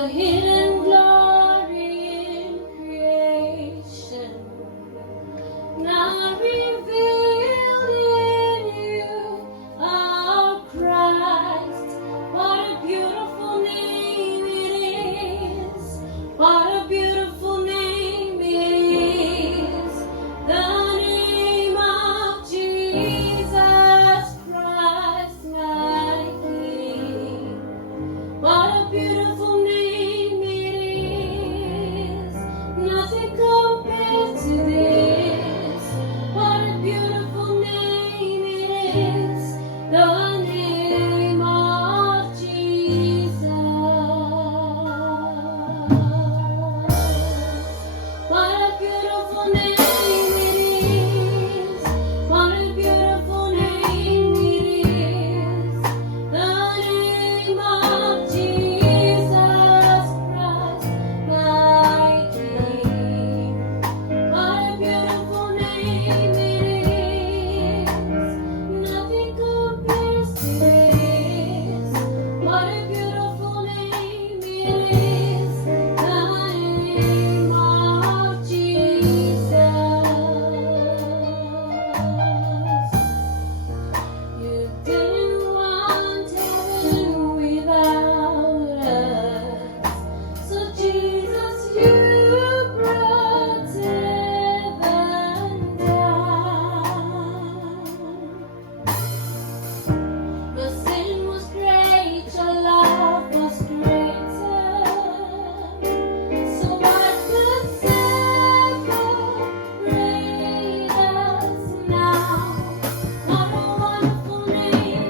the hidden glory in creation, now revealed in you, our Christ. What a beautiful name it is! What a beautiful name it is! The name of Jesus Christ, my King. What a beautiful name it is! Nothing compares to this. What a beautiful name it is! The name of Jesus. What a beautiful name it is! What a beautiful name it is! The name of Jesus Christ, my King. What a beautiful name it is! Nothing compares to this. What a beautiful name it is! The name of Jesus. You didn't want heaven without us, so Jesus, you brought heaven down. Your sin was great, your love was greater. So what could separate us now? What a wonderful name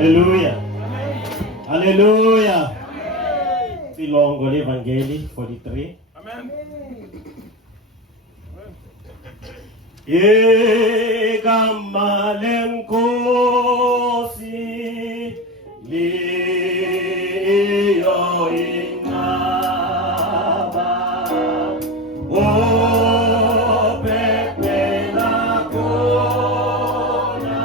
Hallelujah. Hallelujah. Silongo Evangeli 43. Amen. Igama lenkosi liyo inqaba ophepela khona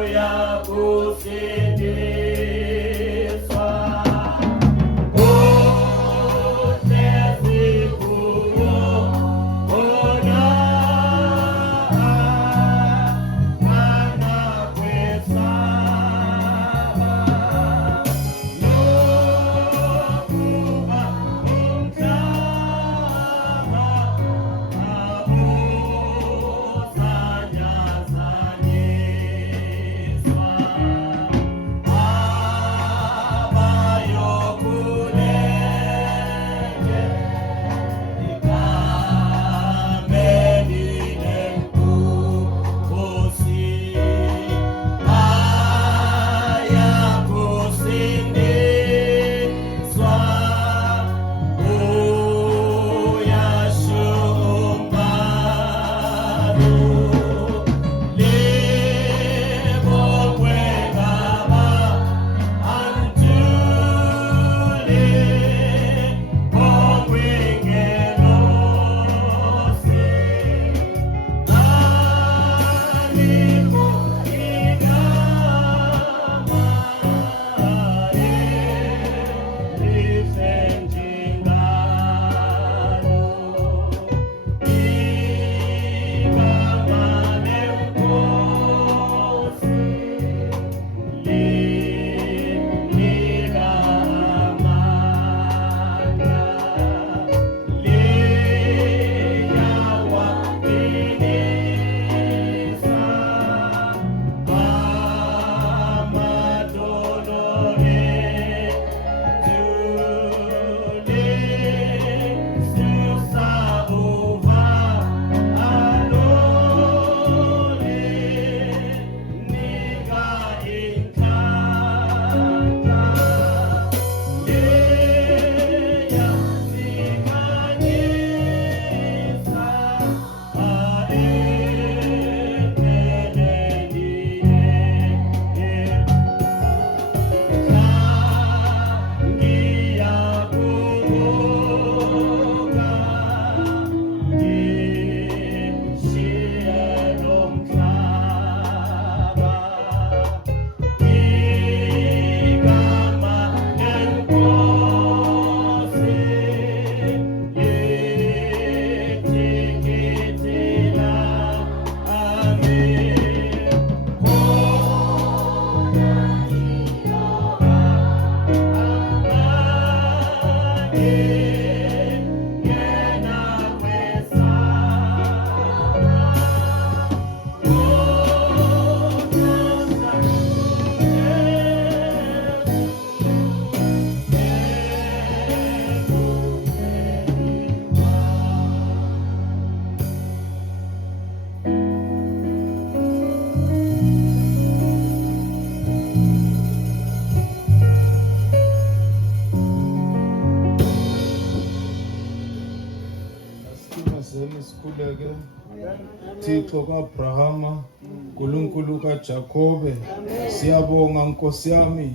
uyakusindiswa Sikhuleke Thixo kaAbrahama, uNkulunkulu kaJakobe, siyabonga Nkosi yami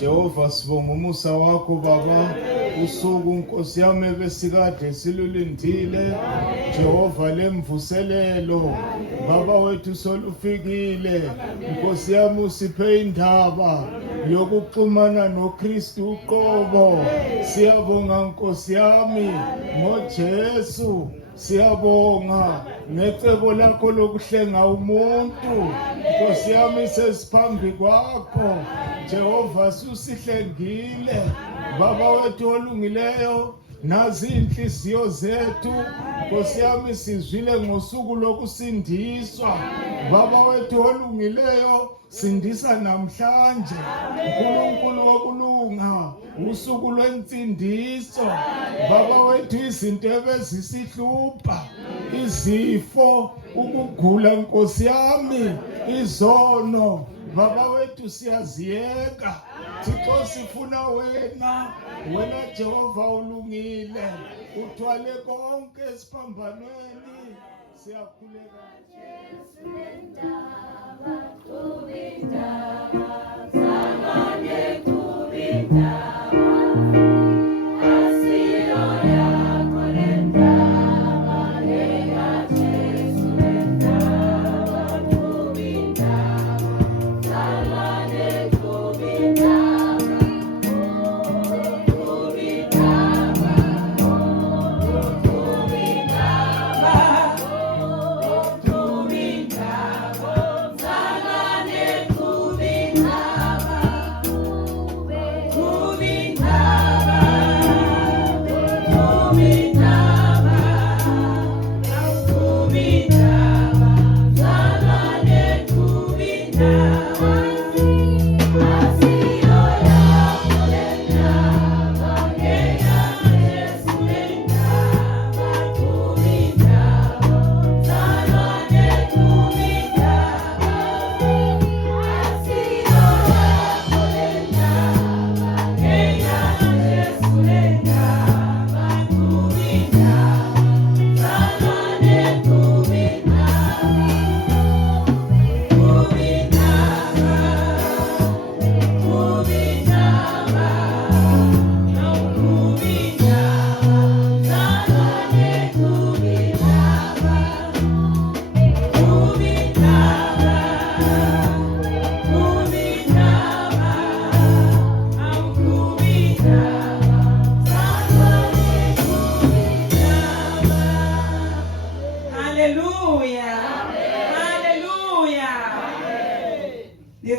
Jehova, sibonga umusa wakho Baba, usuku Nkosi yami besikade silulindile Jehova lemvuselelo Baba wethu solufikile Nkosi yami, usiphe indaba yokuxhumana noKristu uqobo. Siyabonga Nkosi yami ngoJesu, siyabonga ngecebo lakho lokuhlenga umuntu. Nkosi yami, sesiphambi kwakho Jehova, susihlengile Baba wethu olungileyo, nazi inhliziyo zethu Nkosi yami, sizwile ngosuku lokusindiswa Baba wethu olungileyo, sindisa namhlanje uNkulunkulu wokulunga, usuku lwensindiso Baba wethu, izinto ebezisihlupha, izifo, ukugula Nkosi yami izono baba wethu siyaziyeka Thixo sifuna wena Jehova ulungile uthwale konke esiphambanweni siyakhuleka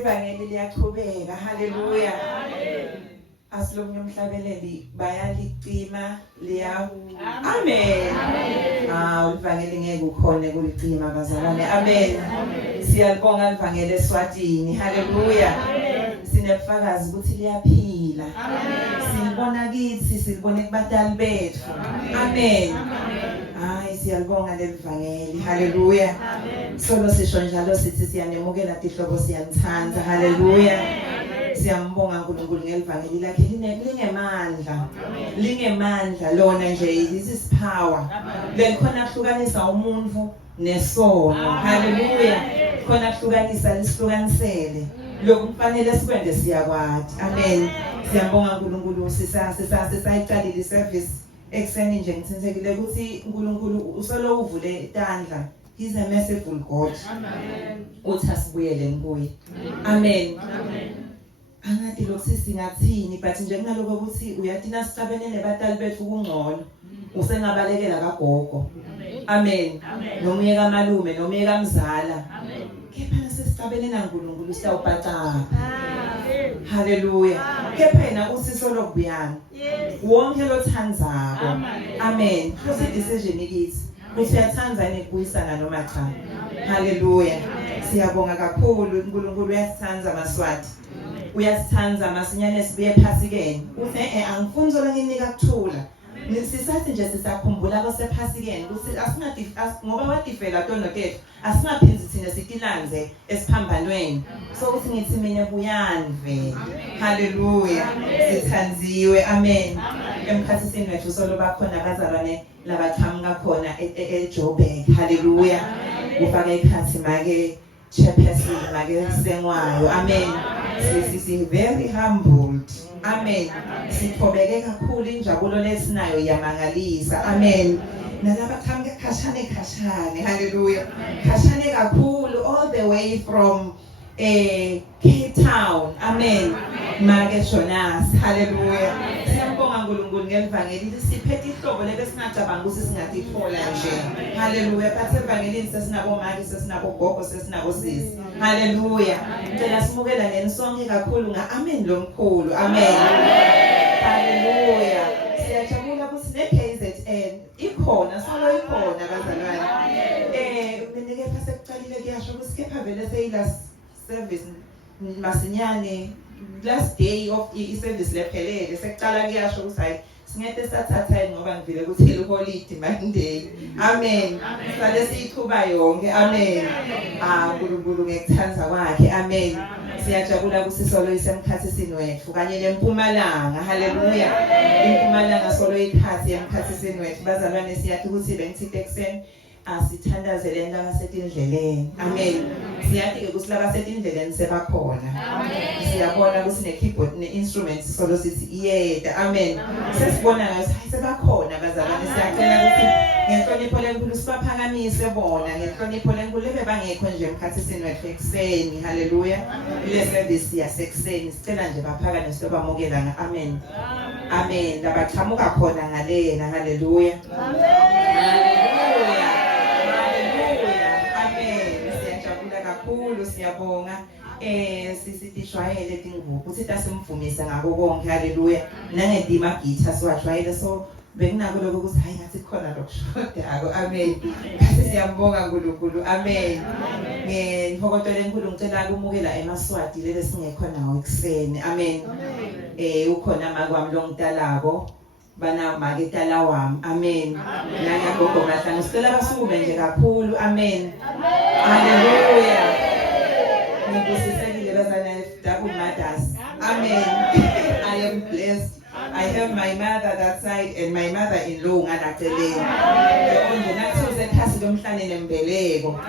Ivangeli liyaqhubeka. Haleluya. Asilomnye umhlabeleli bayalicima liya. Amen. Ivangeli ngeke ukhone kulicima bazalwane. Amen. Siyalibonga ivangeli eSwatini. Haleluya. Sinebufakazi ukuthi liyaphila. Silibona kithi, silibone kubatali bethu. Amen. Hayi siyalibonga lelivangeli. Haleluya. Solo sisho njalo sithi siyanemukela ihlobo siyanthanda. Haleluya. Siyambonga uNkulunkulu ngelivangeli lakhe lingemandla lona nje this is power. Lekhona kuhlukanisa umuntu nesono. Haleluya. Khona kuhlukanisa lisihlukanisele. Lokhu kufanele sikwenze siyakwazi. Amen. Siyambonga uNkulunkulu sisayiqalile iservice ekseni nje ngithensekile ukuthi uNkulunkulu usolo uvule itandla. He's a merciful God. Amen. Uthi asibuyele kuye. Amen. Angathi lokusisi ngathini but nje kunaloko ukuthi uyathina sicabene nebatali bethu kungcono. Usengabalekela kagogo. Amen. Nomuye kamalume, nomuye kamzala. Amen. Kepha sesicabene naNkulunkulu siyawubhaqa. Haleluya. Kepha yena usiso lokubuyana. Wonke lothandzako. Amen. Futhi decision ikithi. Ukuthi uyathandza nekubuyisana noma cha. Haleluya. Siyabonga kakhulu uNkulunkulu uyasithanda amaswati. Uyasithanda masinyane sibuye phasikeni. Uthi angifuni zona nginika kuthula. Nisisathi nje sisakhumbula abasephasikeni ukuthi ngoba wadifela tono kethu asingaphinzi thina sikilanze esiphambanweni. So ukuthi ngithi mina buyanve. Haleluya. Sithanziwe. Amen. Emkhathini wethu solo bakhona abazalwane labaqhamuka khona eJoburg. Haleluya. Ufake ikhathi make chairperson make sengwayo. Amen. Sisi very humbled. Amen. Sithobeke kakhulu injabulo lesinayo yamangalisa. Amen. Nalaba qhamuka khashane. Haleluya. Khashane kakhulu all the way from Cape Town. Amen. Make Jonas. Haleluya. Siyambonga uNkulunkulu ngelivangeli siphethe ihlobo lebesingacabanga ukuthi singatithola nje. Haleluya. But evangelini sesinabo manje sesinabo gogo sesinabo sisi. Haleluya. Ngicela simukela ngenisonke kakhulu amen lomkhulu. Amen. Haleluya. Siyajabula ukuthi neKZN ikhona solo ikhona bazalwane. Benike phase kuqalile kuyasho ukuthi kepha vele seyilast service masinyane last day of service lephelele sekuqala kuyasho ukuthi hayi singede sathatha ngoba ngivile ukuthi iholide Monday. Amen. Sale siyichuba yonke. Amen. uNkulunkulu ngekuthanza kwakhe. Amen. Siyajabula kusisolo isemkhathisini wethu kanye leMpumalanga. Haleluya. IMpumalanga solo ikhathi yemkhathisini wethu. Bazalwane siyathi ukuthi bengithithi ekseni asithandazele laba setindleleni. Amen. Siyathi ke kusilaba setindleleni sebakhona. Siyabona ukuthi ne-keyboard ne-instruments solo sithi iyeda. Amen. Sesibona ngathi sebakhona bazalwane. Siyacela ukuthi ngenhlonipho lenkulu sibaphakamise bona ngenhlonipho lenkulu bebangekho nje emkhathisini wethu ekseni. Haleluya. Le service yasekseni sicela nje baphakame sibamukela. Amen. Amen. Labaqhamuka khona ngalena. Haleluya. Haleluya. Kakhulu siyabonga sisitishwayele tingubo uthi tasimvumise ngako konke. Haleluya. Nangendima githa siwajwayele so bekunako lokho ukuthi hayi ngathi khona lokushoda. Amen. Kasi siyambonga uNkulunkulu. Amen. Ngihokotole enkulu ngicela ukumukela eMaswati lele singekho nawo ekseni. Amen. Ukhona makwami longidalako bana maketala wami. Amen. Nangagogo ngahlanga sicela basukume nje kakhulu. Amen. Hallelujah. Ngikusisekile bazana double mothers. Amen. I am blessed. I have my mother that side and my mother-in-law ngadaceleni. Onje nakuthize ekhasi lomhlane nembeleko.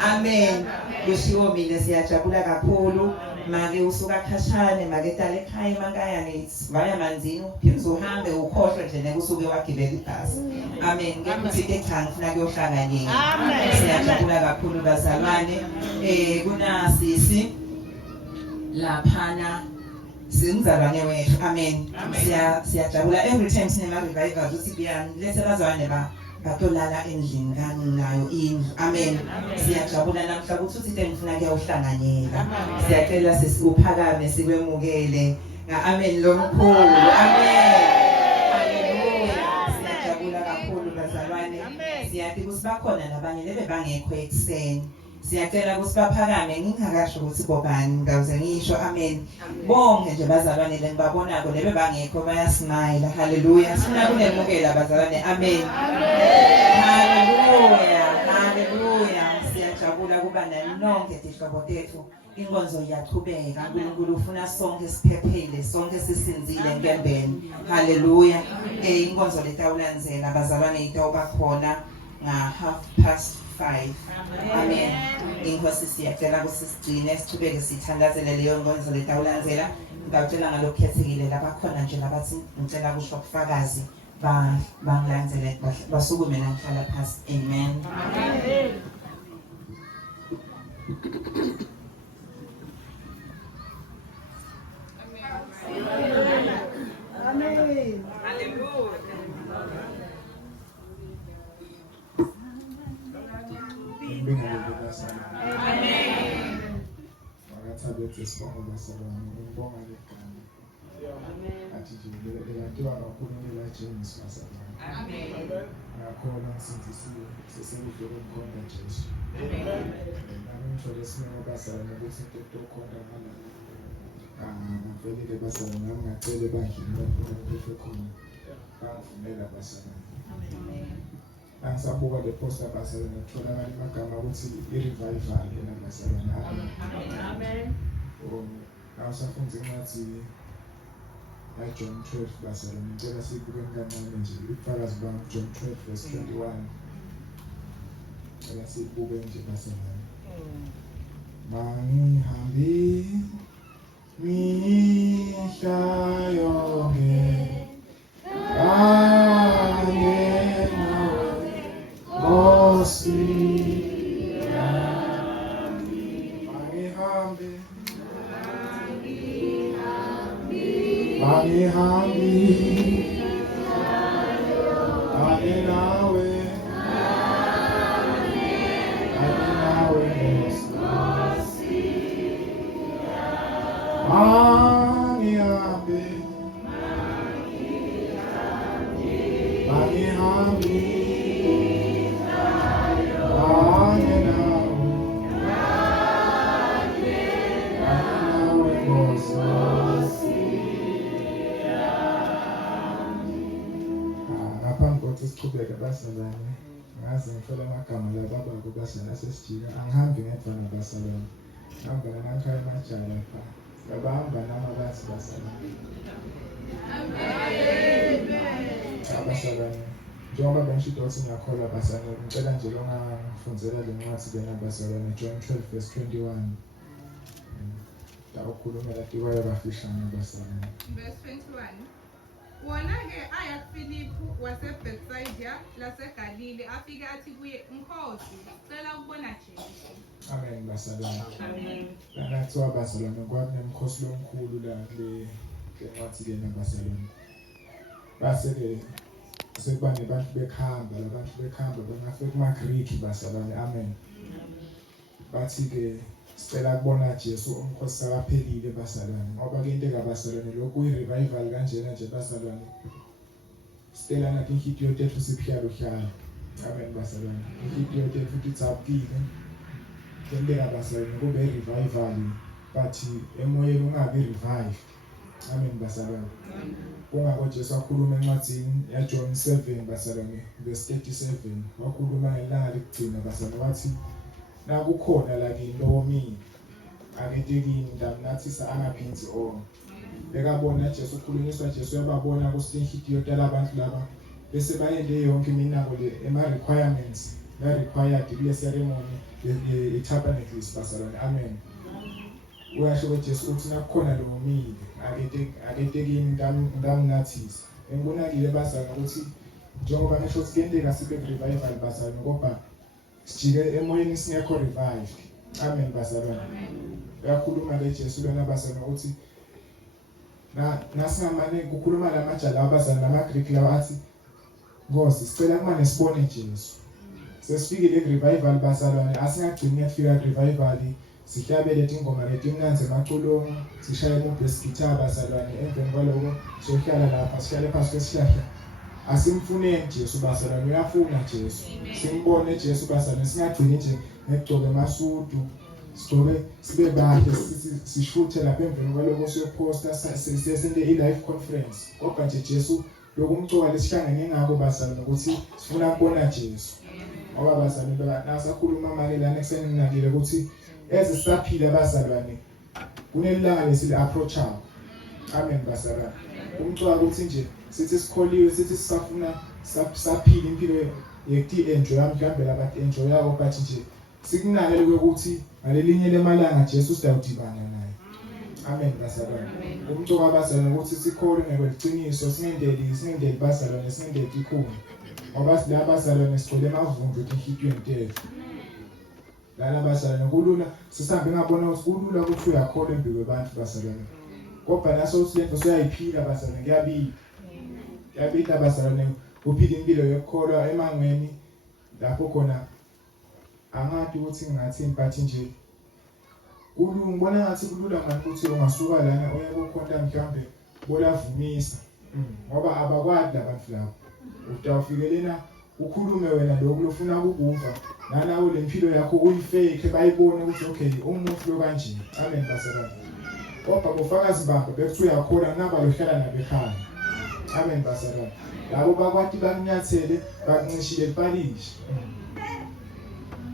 Amen. Kushiwo mina siyajabula kakhulu. Make usuka khashane make tala ekhaya emakhaya nithi vaya manzini uphinde uhambe ukhohlwe nje nekusuke wagibela ibhasi. Amen. Ngekuthi ekhaya ngifuna kuyohlanganyela. Amen. Siyajabula kakhulu bazalwane. Kuna sisi laphana simzalwane wethu. Amen. Siyajabula every time sinema revival ukuthi biyani lethe bazalwane batolala endlini nayo indlu. Amen. Siyajabula namhla ukuthi uthi ngifuna kuyawuhlanganyela. Siyacela sesiuphakame sikwemukele. Amen lomkhulu. Amen. Haleluya. Siyajabula kakhulu bazalwane. Siyathi kusibakhona nabanye lebe bangekho ekseni. Siyacela ukuthi baphakame ngingakasho ukuthi bobani ngawuze ngisho. Amen. Bonke nje bazalwane lengibabonako lebe bangekho bayasmile. Haleluya. Sifuna kunemukela bazalwane. Amen. Haleluya. Haleluya. Siyajabula kuba nonke dihlobo tethu. Inkonzo iyaqhubeka. uNkulunkulu ufuna sonke siphephele, sonke sisinzile ngembeni. Haleluya. Inkonzo letawulandzela bazalwane itawuba khona nga 5:30. Amen. Inkosi siyacela ukuthi sigcine sichubeke sithandazele leyo nkonzo letawulandzela. Ngicela ngalokukhethekile labakhona nje labathi ngicela kusho ubufakazi bangilandzele basukume nangihlala phansi. Amen. Amen. Amen. Hallelujah. Amen. Wakathabe tusibonga basalwane ngibonga legama. Amen. Athi nje lelaziwa kakhulu ngelaJames basalwane. Amen. Ngakhona sindisiwe sesengidlule khona Jesu. Amen. Nami ngithola isinema basalwane ukuthi into khona ngala. Ngivele basalwane nami ngacela bandlini bafuna ukuthi khona. Bangivumela basalwane. Amen. Angisabuka le poster basalwane kutholakala amagama ukuthi i-revival enabasalwane. Amen. Awusafunza incwadi John 12 basalwane ngicela sibuke kancane nje ubufakazi bami John 12:21. Ngicela sibuke nje basalwane. Mangihambi mihla yonke sichubeke bazalwane. Ngaze ngifela amagama la babako bazalwane sesijika angihambi ngedvana bazalwane. Ngihamba namakhaya amajala pha. Ngabahamba nama bathi bazalwane. Abazalwane. Njengoba bengisho ukuthi ngiyakholwa bazalwane, ngicela nje lo ngafundzela le ncwadi lena bazalwane John 12:21. Ukhulumela tiwayo bafishane bazalwane. Verse 21. Wona-ke aya kuFilipu waseBethsaida laseGalile afike athi kuye, Nkosi, cela ukubona Jesu. Amen bazalwane. Amen. Lana kuthiwa bazalwane kwakunemkhosi lomkhulu la kule ncwadi lena bazalwane. Base-ke sekuba nebantu bekhamba, labantu bekhamba bengafika kumaGriki bazalwane. Amen. Bathi-ke sicela kubona Jesu umkhosi sakaphelile bazalwane. Ngoba ke into engabazalwane lokhu i-revival kanjena nje bazalwane. Sicela nathi inhliziyo yethu siphyalo. Amen bazalwane. Inhliziyo yethu futhi itsapukile. Into engabazalwane kube i-revival but emoyeni ungabi revive. Amen bazalwane. Kungako Jesu akhuluma encwadini ya John 7 bazalwane verse 37. Wakhuluma ngelanga lokugcina bazalwane wathi nakukhona la kintomini aketekini ndamnathisa angaphinzi on. Bekabona Jesu ukhulunyiswa Jesu yababona kusinhliziyo talabantu laba bese bayende yonke iminako le ema requirements la required kule ceremony ye tabernacles bazalwane. Amen. Uyasho Jesu uthi nakukhona lo mini aketekini ndamnathisa. Engibonakile bazalwane ukuthi njengoba ngisho sikendeka sibe revival bazalwane ngoba sijike emoyeni singekho revived. Amen bazalwane. Uyakhuluma ke Jesu lona bazalwane ukuthi nasingamane kukhuluma lamajala abazalwane namaGreek lawa athi Nkosi sicela kumane sibone Jesu. Sesifikile revival bazalwane asingagcini ukufika revival sihlabele ingoma letimnanzi emaculongo sishaye umbass guitar bazalwane emveni kwaloko sohlala lapha sihlale phansi kwesihlahla. Asimfuneni Jesu bazalwane, uyafuna Jesu. Simbone Jesu bazalwane, singagcini nje ngegcoke emasudu. Sigcoke sibe bahle sishuthe lapha emveni kwaloko siyoposta sisesende i-live conference. Kodwa nje Jesu lokumcoka lesihlangene ngako bazalwane ukuthi sifuna ukubona Jesu. Ngoba bazalwane nasakhuluma manje lana ekseni nginakile ukuthi ezisaphila bazalwane kunelanga lesile approachable. Amen bazalwane. Umcoka ukuthi nje sithi sikholiwe sithi sisafuna saphila impilo yekuthi enjoy mhlambe labantu enjoy yabo but nje sikunakele ukuthi ngalelinye lemalanga Jesu sidawudibana naye. Amen bazalwane. Umcoka bazalwane ukuthi sikhole ngekweliciniso singendeli bazalwane singendeli ikhona. Ngoba silaba bazalwane sigcwele emavumbi enhlitweni tethu. Lana bazalwane kulula sisambe ngabona ukuthi kulula ukuthi uyakhola empilo kwabantu bazalwane. Kodwa naso usilento soyayiphila bazalwane ngiyabika. Ngiyabika bazalwane uphila impilo yokukholwa emangweni lapho khona angathi ukuthi ngathi impathi nje ngibona ngathi kulula manje ukuthi ungasuka lana oya kukhonta mhlambe bolavumisa ngoba abakwadi abantu lapho utawufikelena ukhulume wena lokho lofuna ukukuva nanawo lempilo yakho uyifake bayibone ukuthi okay umuntu lo kanje. Amen bazalwane. Kodwa kufakazi bakho bekuthi uyakhona ngaba lohlala nabekhaya. Amen bazalwane. Labo bakwati bakunyathele bakuncishile ipalishi.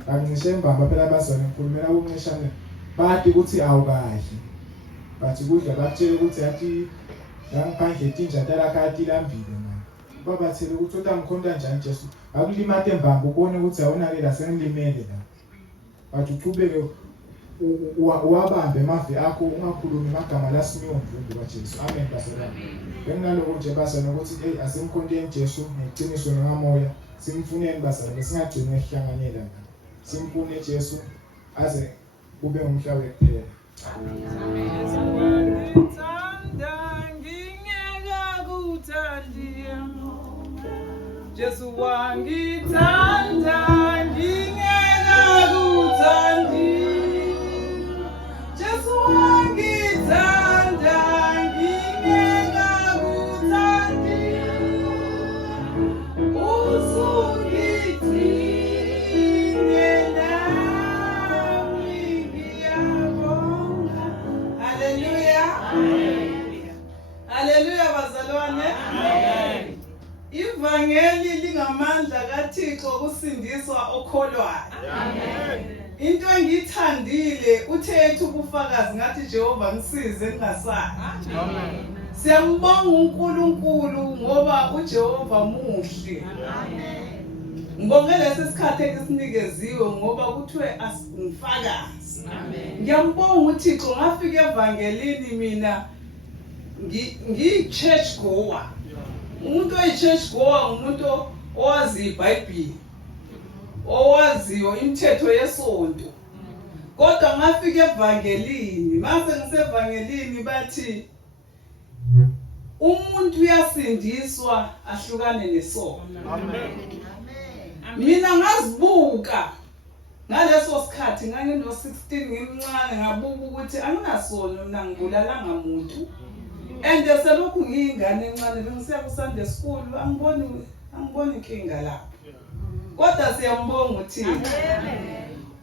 Bakuncishe mbamba phela bazalwane ngikhulumela ukuncishana bathi ukuthi awukahle. Bathi kudla bakutshela ukuthi athi ngangiphandle tinja talakati lambile manje. Babathele ukuthi utamkhonta njani Jesu. Akulimate mbamba ubone ukuthi awonake la sengilimele la. Bathi uqhubeke uwabambe emavi akho ungakhulumi amagama lasimiyo mvundo kaJesu. Amen bazalwane. Benginaloko nje bazalwane ukuthi asimkhonteni Jesu ngeqiniso ngamoya. Simfuneni bazalwane singagcini esihlanganyela la. Simfune Jesu aze kube umhla wekuphela. Jesu wangithanda ngingeka kuthandi. Jesu wangithanda ngingeka kuthandi. Usungithile nami ngiyabonga. Hallelujah. Hallelujah bazalwane. Ivangeli lingama ubufakazi ngathi Jehova ngisize ngingasanga. Siyambonga uNkulunkulu ngoba uJehova muhle. Ngibonge lesikhathi esinikeziwe ngoba kuthiwe asingifakazi. Ngiyambonga uThixo ngafika evangelini mina ngi-church goer. Umuntu oyi-church goer umuntu owazi iBhayibheli, owaziyo imithetho yesonto. Kodwa ngafika evangelini, mase ngisevangelini bathi umuntu uyasindiswa ahlukane nesono. Mina ngazibuka ngaleso sikhathi ngangino 16 ngimncane ngabukwa ukuthi anginasono mina ngibulalanga umuntu. And selokhu ngiyingane encane bengisiya ku Sunday school angiboni inkinga lapho. Kodwa siyambonga uThixo.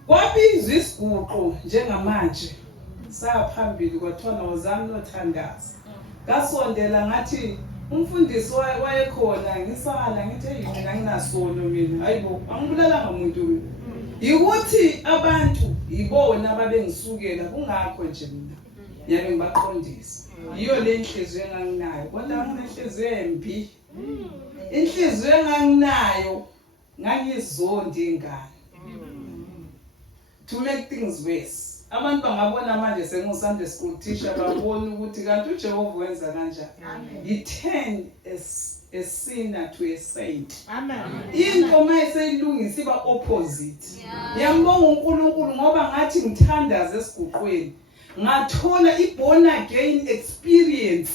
Kwabizwa isiguqo njengamanje saphambili kwathona wozami nothandaza. Ngasondela ngathi umfundisi wayekhona ngisala ngithi mina nginasono mina hayibo angibulalanga umuntu. Yikuthi abantu yibona ababengisukela kungakho nje mina yabe ngibaqondisa. Yiyo le inhliziyo enganginayo kodwa nginenhliziyo embi. Inhliziyo enganginayo ngangizonda ingane. To make things worse. Abantu bangabona manje sengu-Sunday school teacher babona ukuthi kanti uJehova wenza kanjani. He turned a sinner to a saint. Into mayiseyilungisa iba opposite. Ngiyambonga uNkulunkulu ngoba ngathi ngithandaza esiguqweni. Ngathola i-born again experience.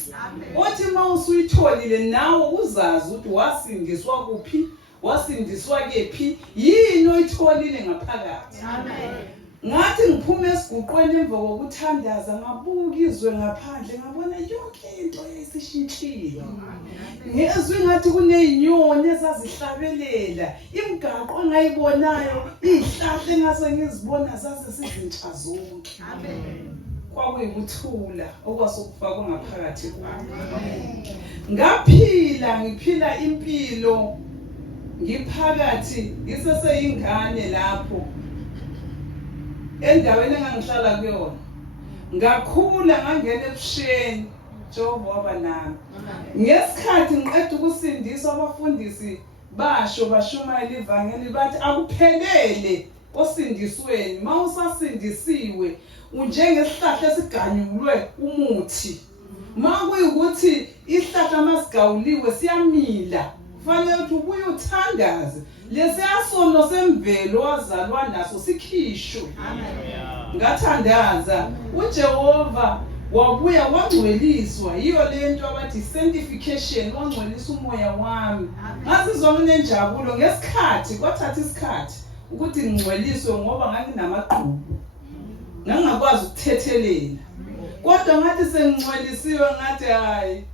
Othi mawusuyitholile nawe uzazi ukuthi wasindiswa kuphi, wasindiswa kephi, yini oyitholile ngaphakathi. Ngathi ngiphume esiguqweni emva kokuthandaza ngabuka izwe ngaphandle ngabona yonke into esishintshile. Ngezwe ngathi kunezinyoni ezazihlabelela, imigaqo engayibonayo, izihlahla engase ngizibona zaze sizintsha zonke. Kwakuyikuthula okwasokufakwa ngaphakathi kwami. Ngiphila impilo ngiphakathi ngiseseyingane lapho endaweni engangihlala kuyona. Ngakhula ngangena ebusheni Jehova waba nami. Ngesikhathi ngiqeda ukusindiswa abafundisi bashumayela ivangeli bathi akuphelele osindisweni. Mawusasindisiwe unjengesihlahla esiganyulwe umuthi. Makuyikuthi isihlahla masigawuliwe siyamila. Kufanele ukuthi ubuye uthandaze. Lesiyasono semvelo wazalwa naso sikhishwe. Ngathandaza uJehova wabuya wangcweliswa. Yiyo lento abathi sanctification, wangcwelisa umoya wami. Ngazizwa nginenjabulo ngesikhathi kwathatha isikhathi ukuthi ngcweliswe ngoba nganginamaqhubu. Ngangakwazi ukuthethelela. Kodwa ngathi sengcwelisiwe ngathi hayi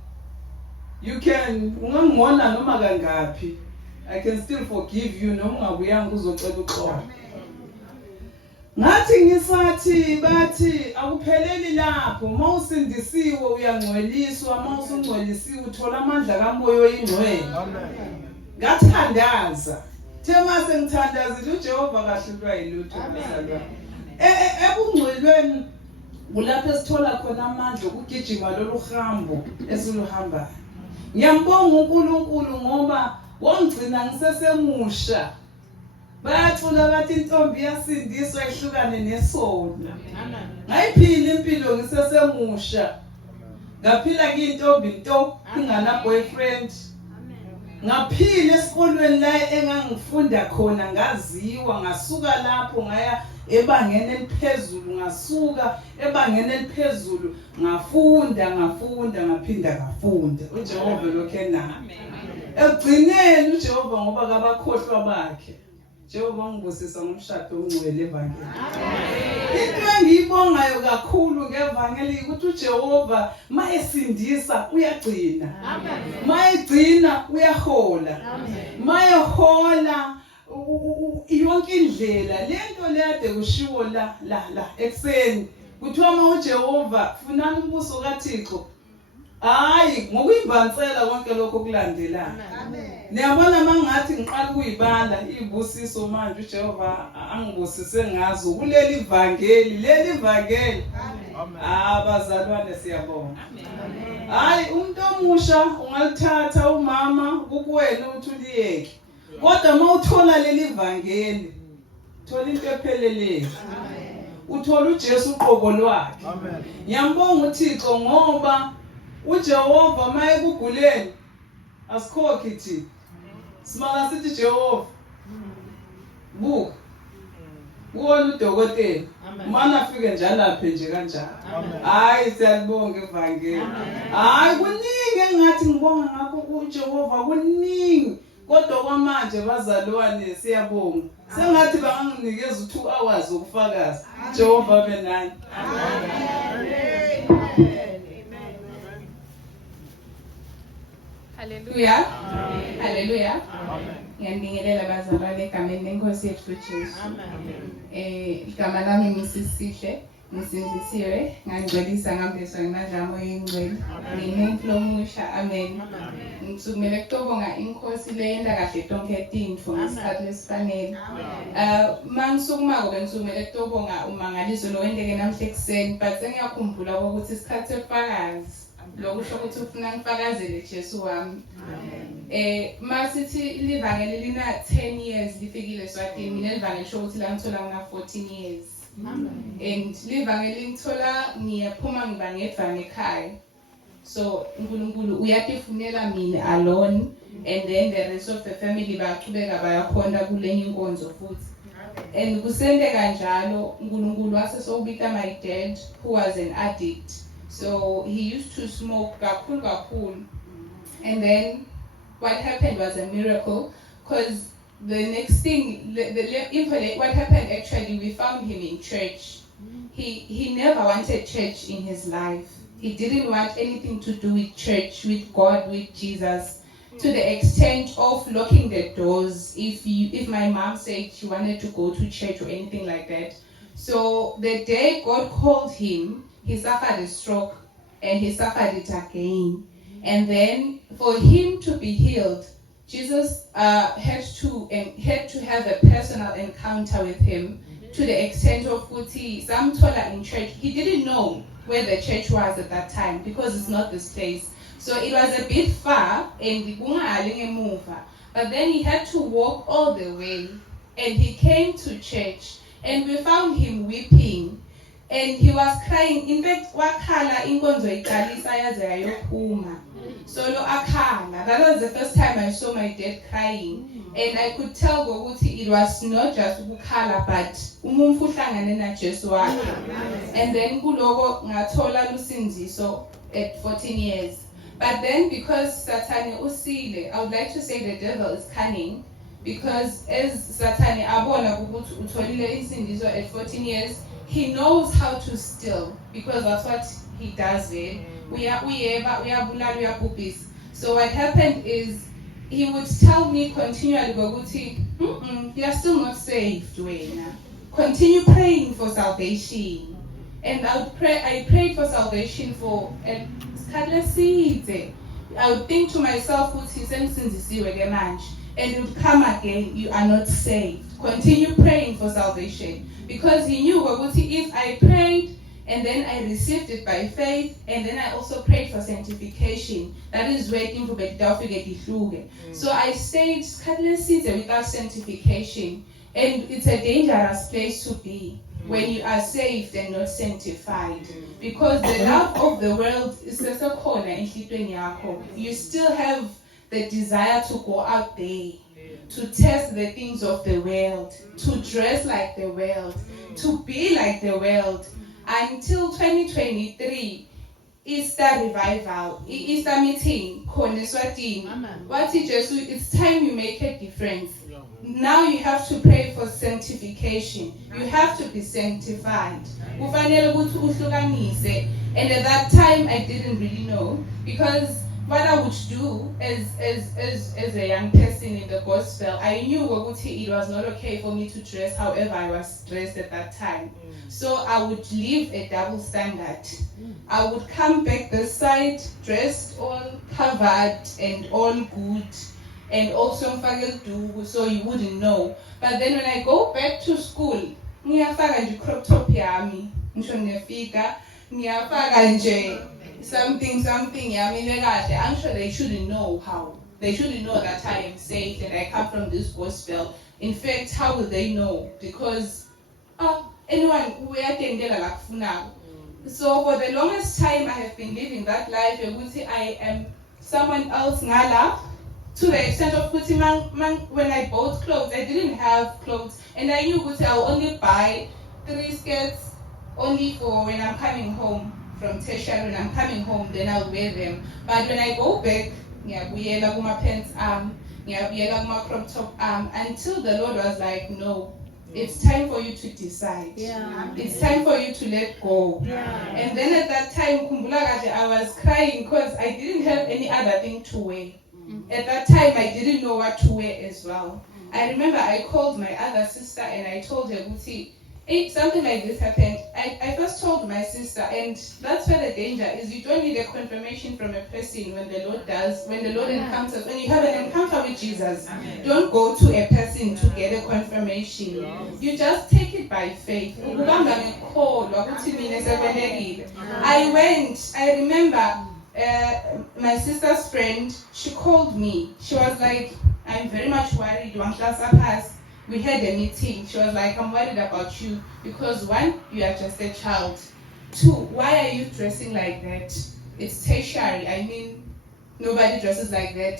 ungangona noma kangaphi. I can still forgive you noma ungabuyanga uzocela uxolo. Ngathi ngisathi bathi akupheleli lapho, mawusindisiwe uyangcweliswa, mawusungcwelisiwe uthola amandla kaMoya oyingcwele. Ngathandaza. Thema sengithandazile uJehova kahlulwa yilutho msalwa. Ebungcwelweni kulapho esithola khona amandla okugijima lolu hambo esiluhambayo. Ngiyambonga uNkulunkulu ngoba wangigcina ngisesemusha. Bayacula bathi intombi yasindiswa ihlukane nesono. Ngayiphila impilo ngisesemusha. Ngaphila kuyintombi nto, ingana boyfriend. Ngaphila esikolweni la engangifunda khona ngaziwa, ngasuka lapho ngaya ebangeni eliphezulu, ngasuka ebangeni eliphezulu ngafunda ngaphinda ngafunda. uJehova lokho enami. Egcineni uJehova ngoba kabakhohlwa bakhe. Jehova ngibusisa ngomshado ongcwele evangeli. Into engiyibongayo kakhulu ngevangeli ukuthi uJehova mayesindisa uyagcina. Mayegcina uyahola. Mayehola yonke indlela. Lento leyade kushiwo la ekseni kuthiwa uJehova funani umbuso kaThixo. Hayi ngokuyimbansela konke lokho okulandelayo. Niyabona mangathi ngiqala ukuyibala izibusiso manje uJehova angibusise ngazo kuleli vangeli. Bazalwane siyabonga. Hayi umuntu omusha ungalithatha umama kukuwena uthi uliyeke. Kodwa mawuthola leli vangeli, thola into epheleleyo. Uthola uJesu uqobo lwakhe. Ngiyambonga uThixo ngoba uJehova maye kuguleni asikhokhi thina. Simaka sithi Jehova. Buka. Kuwona udokotela. Mana afike njalo aphe nje kanjalo. Hayi siyabonga evangeli. Hayi kuningi engathi ngibonga ngakho uJehova kuningi. Kodwa kwamanje bazalwane siyabonga. Sengathi banganginikeza u2 hours ukufakaza. Jehova benani. Hallelujah. Hallelujah. Ngiyabingelela bazalwane egameni lenkosi yethu uJesu. Igama lami Mrs. Sihle, ngisindisiwe, ngangcwelisa ngambeswa ngemajamo yengcwele. Nginempilo omusha, amen. Ngisukumele ukutobonga inkosi leyenda kahle tonke tintfo ngesikhathi lesifanele. Mangisukumako bengisukumele ukutobonga umangaliso lowendeke namhla ekuseni, but sengiyakhumbula ukuthi isikhathi sefakazi. Lokusho ukuthi ufuna ngifakazele Jesu wami. Masithi livangeli lina 10 years lifikile Eswatini, mina livangeli lisho ukuthi la ngithola nga 14 years. And livangeli ngithola ngiyaphuma ngiba ngedvana ekhaya. So uNkulunkulu uyatifunela mina alone, and then the rest of the family baqhubeka bayakhonda kulenye inkonzo futhi. And kusende kanjalo uNkulunkulu wasesowubika my dad who was an addict. So he used to smoke kakhulu. And then what happened was a miracle, because the next thing, what happened actually, we found him in church. He never wanted church in his life. He didn't want anything to do with church, with God, with Jesus, to the extent of locking the doors if my mom said she wanted to go to church or anything like that. So the day God called him, he suffered a stroke and he suffered it again. And then for him to be healed, Jesus had to have a personal encounter with him, to the extent of Samtola in church. He didn't know where the church was at that time because it's not this place. So it was a bit far, and but then he had to walk all the way, and he came to church, and we found him weeping. And he was crying. In fact, wakhala inkonzo iqalisa yaze yayophuma. Solo akhala. That was the first time I saw my dad crying. And I could tell ukuthi it was not just ukukhala, but umumfu uhlangane na Jesu wakhe. And then kuloko ngathola lusindiso at 14 years. But then because Satani usile, I would like to say the devil is cunning. Because as Satani abona ukuthi utholile insindiso at 14 years, he knows how to steal, because that's what he does there. So what happened is he would tell me continually, you are still not saved, Wena. Continue praying for salvation. And I prayed for salvation for a I would think to myself, and it would come again, you are not saved. Continue praying for salvation. Because he knew if I prayed and then I received it by faith, and then I also prayed for sanctification, that is waiting for the So I stayed without sanctification, and it's a dangerous place to be when you are saved and not sanctified, because the love of the world is a corner in you still have the desire to go out there, to test the things of the world, to dress like the world, to be like the world. Until 2023, Easter revival, Easter meeting, it's time you make a difference. Now you have to pray for sanctification. You have to be sanctified. And at that time, I didn't really know, because what I would do as a young person in the gospel, I knew it was not okay for me to dress however I was dressed at that time. So I would live a double standard. I would come back this side dressed all covered and all good, and also so you wouldn't know. But then when I go back to school, crop top yami, ngiyafaka nje something yami kahle. I'm sure they shouldn't know how. They shouldn't know that I am saved and I come from this gospel. In fact, how will they know? Because anyone uyatendela la kufuna. So for the longest time I have been living that life ukuthi I am someone else ngala, to the extent of kuti when I bought clothes, I didn't have clothes, and I knew ukuthi I'll only buy 3 skirts only for when I'm coming home from tertiary. When I'm coming home, then I'll wear them. But when I go back, ngiyabuyela kuma pants ngiyabuyela kuma crop top until the Lord was like, no, it's time for you to decide. It's time for you to let go. And then at that time, kumbula kahle, I was crying because I didn't have any other thing to wear. At that time, I didn't know what to wear as well. I remember I called my other sister and I told her, if something like this happened, I first told my sister, and that's where the danger is. You don't need a confirmation from a person when the Lord encounters, when you have an encounter with Jesus. Don't go to a person to get a confirmation. You just take it by faith. I remember my sister's friend, she called me. She was like, I'm very much worried. We had a meeting. She was like, I'm worried about you because 1, you are just a child. 2, why are you dressing like that? It's tertiary. I mean, nobody dresses like that.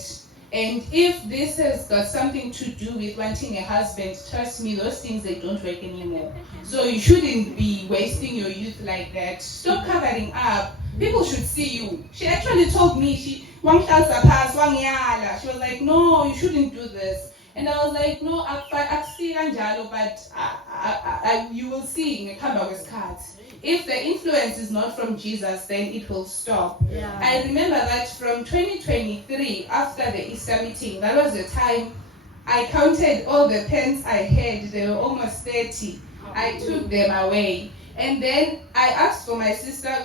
And if this has got something to do with wanting a husband, trust me, those things, they don't work anymore. So you shouldn't be wasting your youth like that. Stop covering up. People should see you. She actually told me, she was like, no, you shouldn't do this. And I was like, no, I see Anjalo, but you will see in with cards. If the influence is not from Jesus, then it will stop. I remember that from 2023, after the Easter meeting, that was the time I counted all the pens I had. There were almost 30. I took them away. And then I asked for my sister,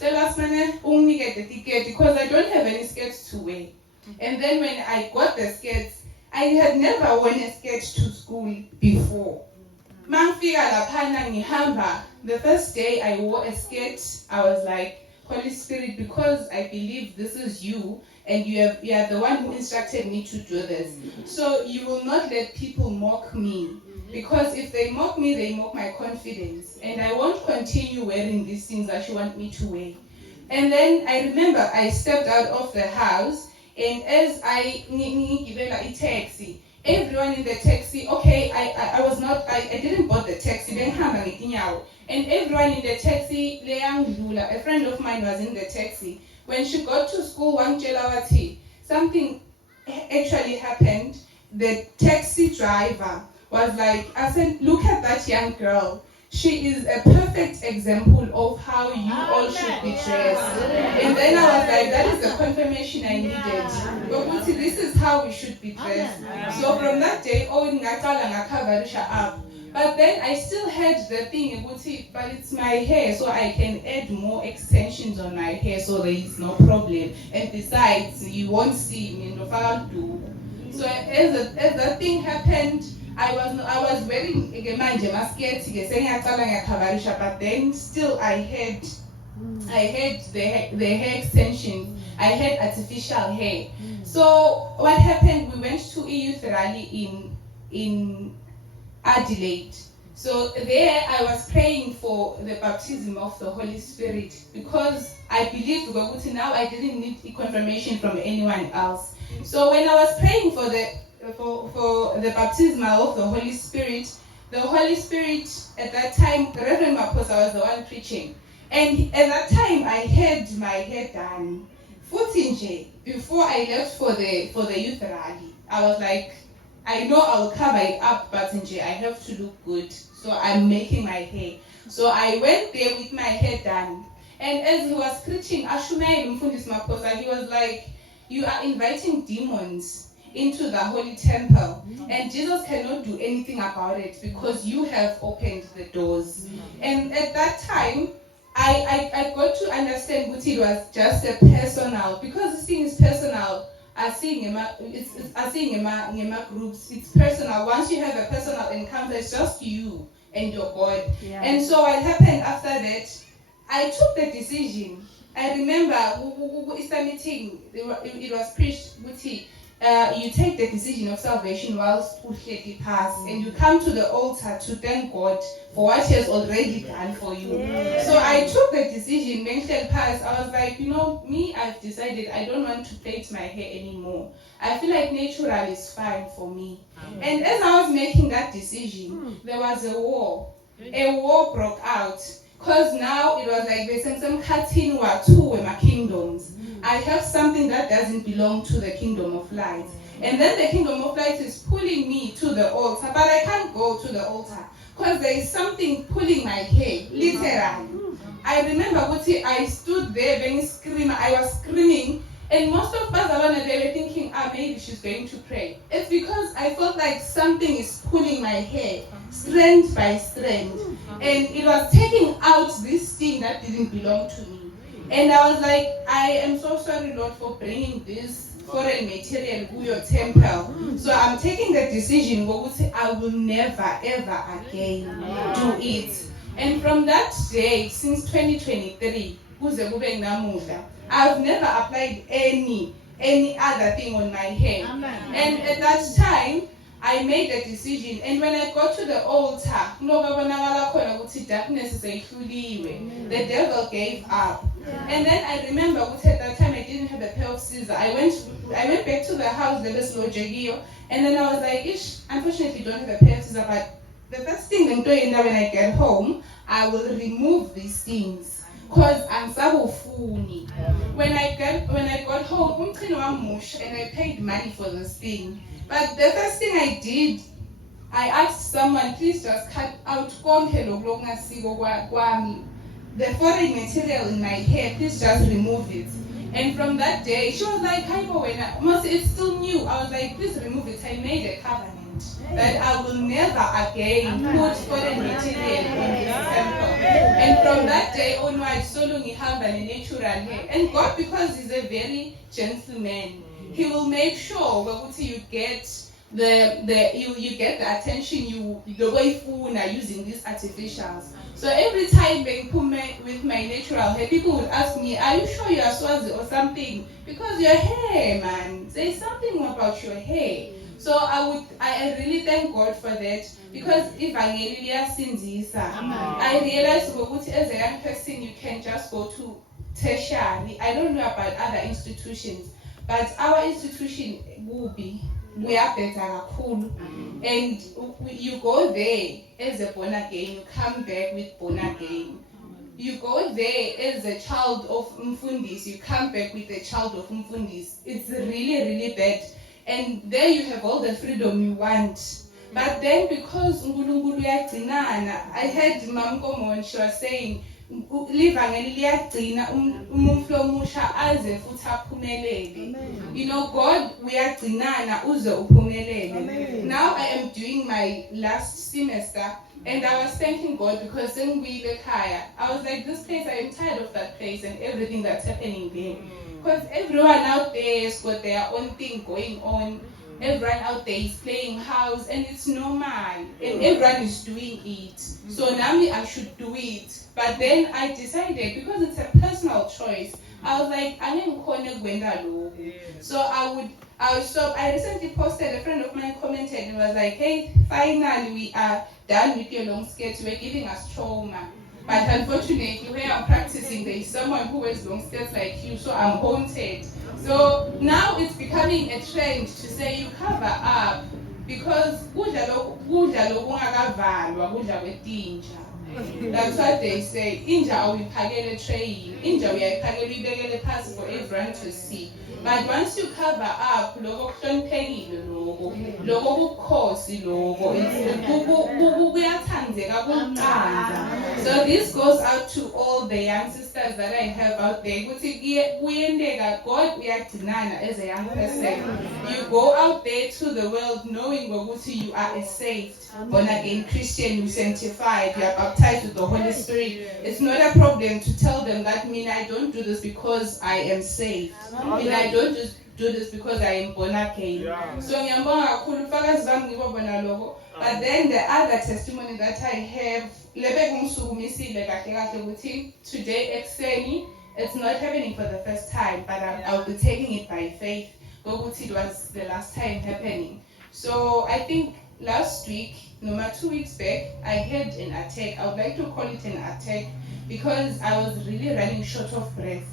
tell us, only get the ticket because I don't have any skirts to wear. And then when I got the skirts, I had never worn a skirt to school before. The first day I wore a skirt, I was like, Holy Spirit, because I believe this is you, and you are the one who instructed me to do this. So you will not let people mock me. Because if they mock me, they mock my confidence. And I won't continue wearing these things that you want me to wear. And then I remember I stepped out of the house, and as I give a taxi, everyone in the taxi, okay, I didn't board the taxi, and everyone in the taxi, a friend of mine was in the taxi. When she got to school, something actually happened. The taxi driver was like, I said, look at that young girl. She is a perfect example of how you all should be dressed. And then I was like, that is the confirmation I needed. But this is how we should be dressed. So from that day, up. But then I still had the thing, but it's my hair, so I can add more extensions on my hair, so there is no problem. And besides, you won't see me. So as that thing happened, I was wearing a manje masketi, but then still I had the hair extensions. I had artificial hair. So what happened? We went to a youth rally in Adelaide. So there I was praying for the baptism of the Holy Spirit because I believed now I didn't need a confirmation from anyone else. So when I was praying for the baptism of the Holy Spirit at that time, the Reverend Maposa was the one preaching. And at that time I had my hair done. Before I left for the youth rally, I was like, I know I'll cover it up, but I have to look good. So I'm making my hair. So I went there with my hair done. And as he was preaching, Ashumai Mfundis Maposa, he was like, you are inviting demons into the holy temple. And Jesus cannot do anything about it because you have opened the doors. And at that time, I got to understand what it was just a personal, because this thing is personal. I see in my groups, it's personal. Once you have a personal encounter, it's just you and your God. And so what happened after that, I took the decision. I remember Easter meeting, it was preached, you take the decision of salvation whilst Uhleki pass, and you come to the altar to thank God for what He has already done for you. So I took the decision, mentioned pass. I was like, I've decided I don't want to plait my hair anymore. I feel like natural is fine for me. And as I was making that decision, there was a war. A war broke out. Because now it was like there's some cutting war two my kingdoms. I have something that doesn't belong to the kingdom of light. And then the kingdom of light is pulling me to the altar, but I can't go to the altar because there is something pulling my hair, literally. I remember I stood there being screaming. I was screaming, and most of us around they were thinking, maybe she's going to pray. It's because I felt like something is pulling my hair, strand by strand, and it was taking out this thing that didn't belong to me. And I was like, I am so sorry, Lord, for bringing this foreign material to your temple. So I'm taking the decision, I will never, ever again do it. And from that day, since 2023, I've never applied any other thing on my hair. And at that time, I made a decision, and when I got to the altar, darkness is a the devil gave up. And then I remember at that time I didn't have a pair of scissors. I went back to the house, there was Lojegio, and then I was like, unfortunately don't have a pair of scissors, but the first thing I'm doing now when I get home, I will remove these things. Because I'm so funny. When I got home, and I paid money for this thing. But the first thing I did, I asked someone, please just cut out the foreign material in my hair, please just remove it. And from that day, she was like, it's still new. I was like, please remove it. I made a covenant that I will never again put foreign material in this temple. And from that day onward, solely have a natural hair. And God, because He's a very gentleman, He will make sure that you get you get the attention the way food are using these artificials. So every time they put me with my natural hair, people would ask me, are you sure you are Swazi or something? Because your hair, man, there's something about your hair. So I really thank God for that, because if I realized as a young person you can just go to tertiary. I don't know about other institutions, but our institution will be, we are better cool. And you go there as a born again, you come back with born again. You go there as a child of Mfundis, you come back with a child of Mfundis. It's really, really bad. And there you have all the freedom you want. But then because Ngulungulu yagcinana, I heard Mam Komon, she was saying, God, we are now I am doing my last semester, and I was thanking God because then I was like, this place, I am tired of that place and everything that's happening there. Because everyone out there has got their own thing going on. Everyone out there is playing house, and it's normal, and everyone is doing it. So now I should do it. But then I decided, because it's a personal choice, I was like, I didn't so I stop. I recently posted, a friend of mine commented and was like, hey, finally we are done with your long skirts. You were giving us trauma. But unfortunately, where I'm practicing, there is someone who wears long skirts like you, so I'm haunted. So now it's becoming a trend to say you cover up, because that's what they say. Inja we pagele train. Inja we are pagele pass for everyone to see. But once you cover up, logo paying logo course logo. So this goes out to all the young sisters that I have out there. God, we are as a young person. You go out there to the world knowing you are a saved, born again Christian, you sanctified, you are baptized with the Holy Spirit. It's not a problem to tell them that I don't do this because I am saved. I don't just do this because I am born again. So But then the other testimony that I have, lebe ngisukumisile kahle kahle ukuthi today ekseni, it's not happening for the first time, but I'll be taking it by faith. Ukuthi it was the last time happening. So I think last week, no matter 2 weeks back, I had an attack. I would like to call it an attack because I was really running short of breath.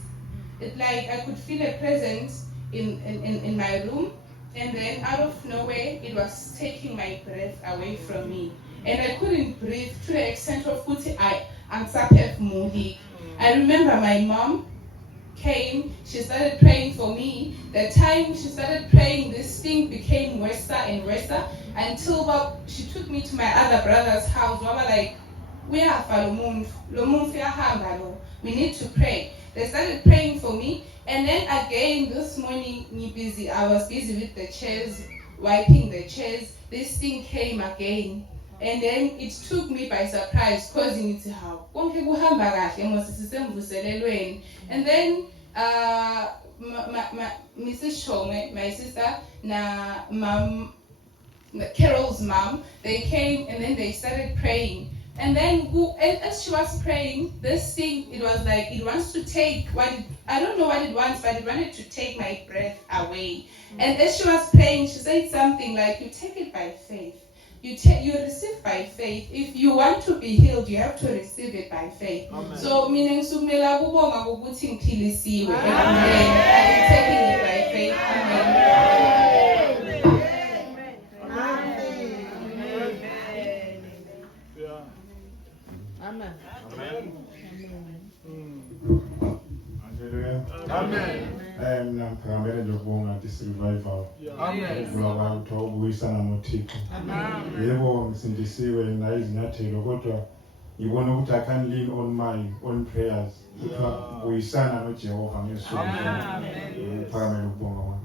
It's like I could feel a presence in my room, and then out of nowhere, it was taking my breath away from me. And I couldn't breathe to the extent of kuti I'm moody. I remember my mom came, she started praying for me. The time she started praying, this thing became worse and worse until she took me to my other brother's house. We were like, we need to pray. They started praying for me, and then again this morning, I was busy with the chairs, wiping the chairs. This thing came again, and then it took me by surprise, causing it to how. And then Mrs. Shome, my sister, Carol's mom, they came and then they started praying. And then as she was praying, this thing, it was like it wants to take I don't know what it wants, but it wanted to take my breath away. And as she was praying, she said something like, you take it by faith. You receive by faith. If you want to be healed, you have to receive it by faith. Amen. So meaning sumela kubonga ukuthi ngiphilisiwe. Amen. I'm taking it by faith. Amen. Hallelujah. Mina ngiphakambele nje ukubonga this revival. Ukuvula kwakho ukubuyisana noThixo. Yebo ngisindisiwe nayi izinyathelo kodwa ngibona ukuthi I can't lean on my own prayers. Uyisana noJehova ngesuku. Ngiphakamela ukubonga kwami.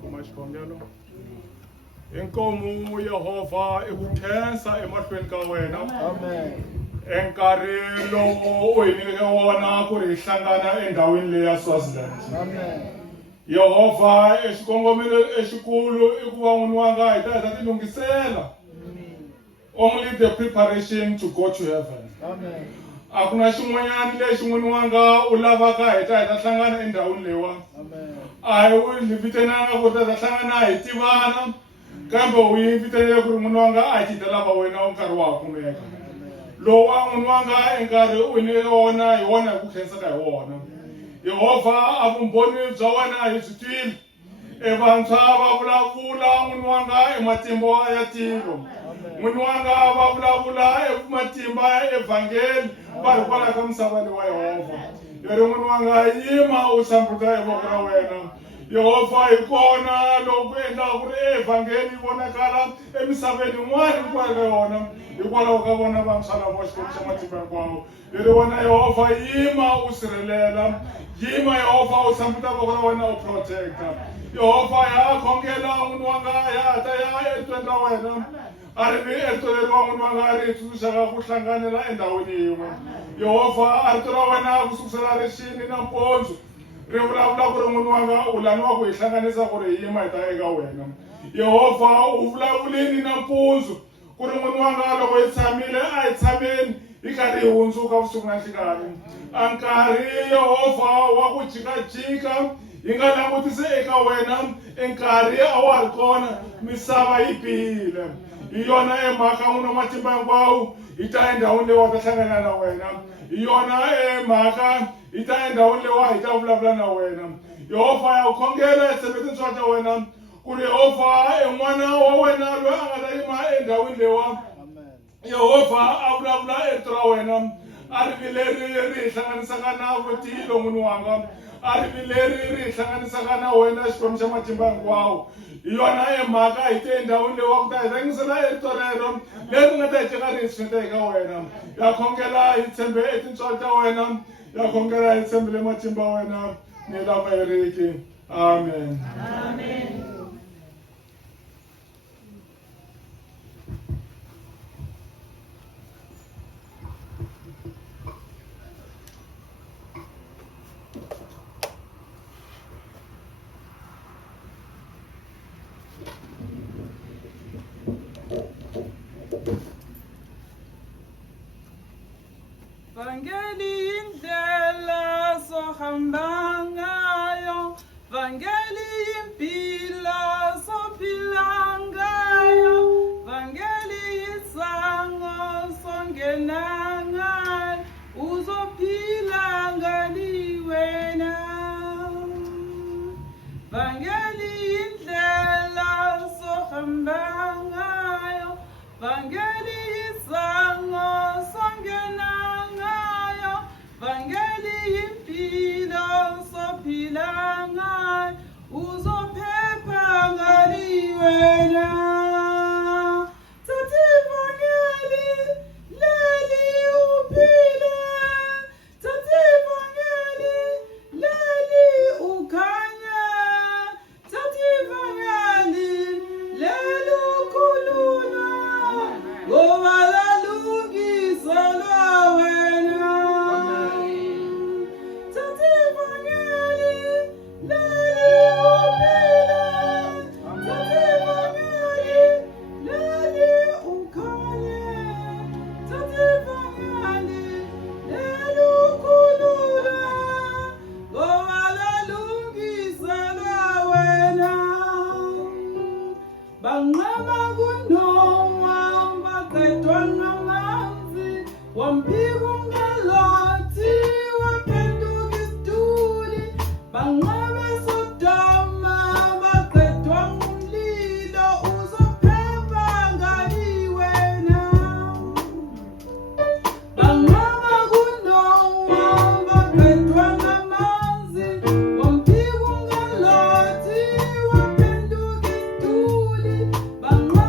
kuma xikhongelo inkomu Yehova ikukhensa emahlweni ka wena enkarhi lowu u hi nyike wona ku ri hi hlangana endhawini leyi ya Swaziland. Yehova xikongomelo exikulu i ku va n'wini wa nga hi ta heta ti lunghisela only the preparation to go to heaven. A ku na xin'wanyana lexi n'wini wa nga u lavaka hi ta hlangana endhawini leyiwa. A hi u hi vitenanga ku ta hlangana hi tivana kambe u yi vitenele ku ri n'wini wa nga a xitela va wena nkarhi wa ha kumeka. Lowu a n'wini wa nga nkarhi u ni wona hi wona hi ku khenseka hi wona. Yehova a vumbhoni bya wena hi byi twile. Vantshwa va vulavula n'wini wa nga matimba ya tilo. N'wini wa nga va vulavula matimba ya evhangeli va ri kwala ka misava leyi wa Yehova. Leri n'wini wa nga yima u hlambuta hi voko ra wena. Yehova hi kona loko ku endlaka ku ri evhangeli yi vonakala emisaveni yin'wana hinkwayo ka yona hikwalaho ka vona vantshwa lava xikwembu xa matimba hinkwawo. Leri wena Yehova yima u sirhelela, yima Yehova u hlambuta voko ra wena u protecta. Yehova ya khongela n'wini wa nga ya ta ya etweni ra wena a ri vi erito leri wa n'wini wa nga ri tsundzuxaka ku hlanganela endhawini yin'we. Yehova a rito ra wena ku sukusela rixini nampundzu ri vulavula ku ri n'wini wa nga u laniwa ku hi hlanganisa ku ri hi yima hi ta eka wena. Yehova u vulavulini nampundzu ku ri n'wini wa nga loko hi tshamile a hi tshameni hi karhi hi hundzuka vusiku na nhlekani. A nkarhi Yehova wa ku jikajika hi nga langutisi eka wena enkarhi a wa ri kona misava yi bihile. Hi yona emhaka n'wini wa matimba hinkwawo hi ta endhawini leyi wa ta hlangana na wena. Hi yona emhaka hi ta endhawini leyiwa hi ta vulavula na wena. Yehova ya khongela hi tshembe tintswa ta wena ku ri Yehova n'wana wa wena loyi a nga ta yima endhawini leyiwa. Yehova a vulavula erito ra wena a ri vileri ri hi hlanganisaka na vutilo n'wini wanga. A ri vileri ri hi hlanganisaka na wena xikwembu xa matimba hinkwawo. Hi yona emhaka hi te endhawini leyiwa ku ta hi ringisela erito rero leri nga ta hi teka ri hi tshweta eka wena. Ya khongela hi tshembe etintswalo ta wena, ya khongela hi tshembele matimba ya wena ni lama heriki. Amen. Amen. Vangeli indlela sohamba ngayo, Vangeli impilo sophila ngayo, Vangeli isango songena ngayo, uzophila ngani wena. Vangeli indlela sohamba ngayo, Vangeli isango songena Vangeli impilo sophila ngayo, uzophepha ngani wena. Thatha ivangeli leli uphile, thatha ivangeli leli ukhanye, thatha ivangeli leli ukhulula ngoba lalungiselwa wena. Banqaba kunoma baqedwa ngamanzi, wampika ungalothi waphenduka isituli. Banqaba Sodoma baqedwa ngumlilo, uzophepha ngani wena. Banqaba kunoma baqedwa ngamanzi, wampika ungalothi waphenduka isituli. Banqaba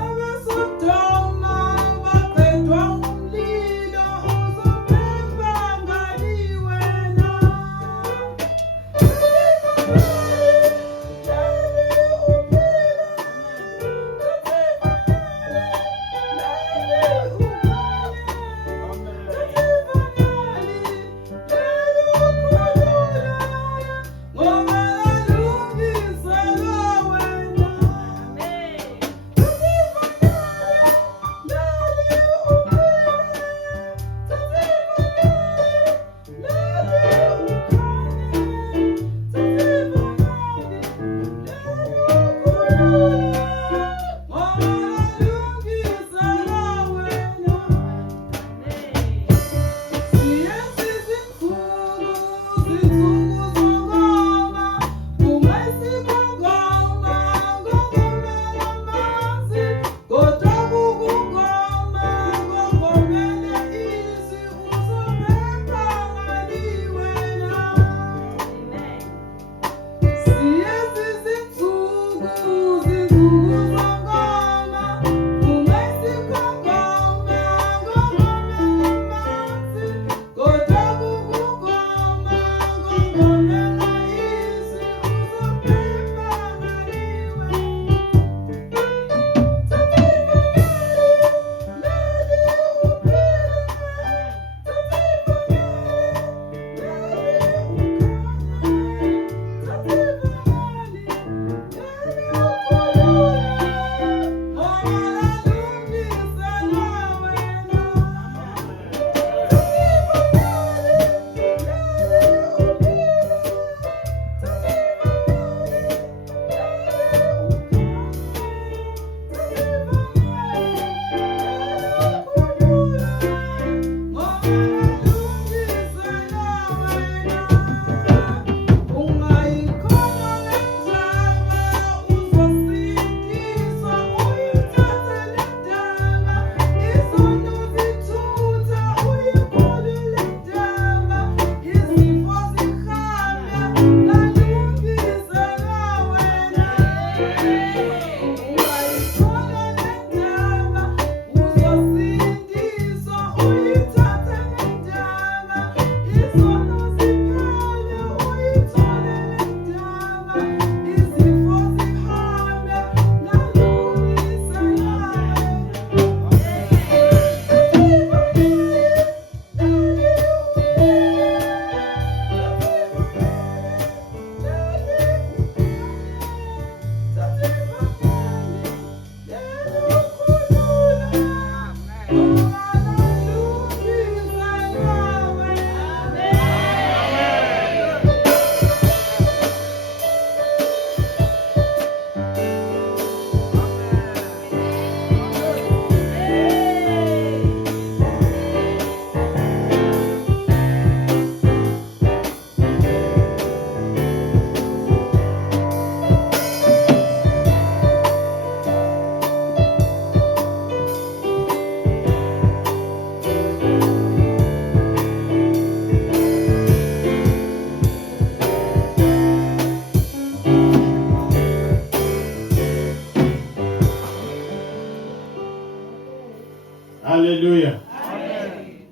Hallelujah.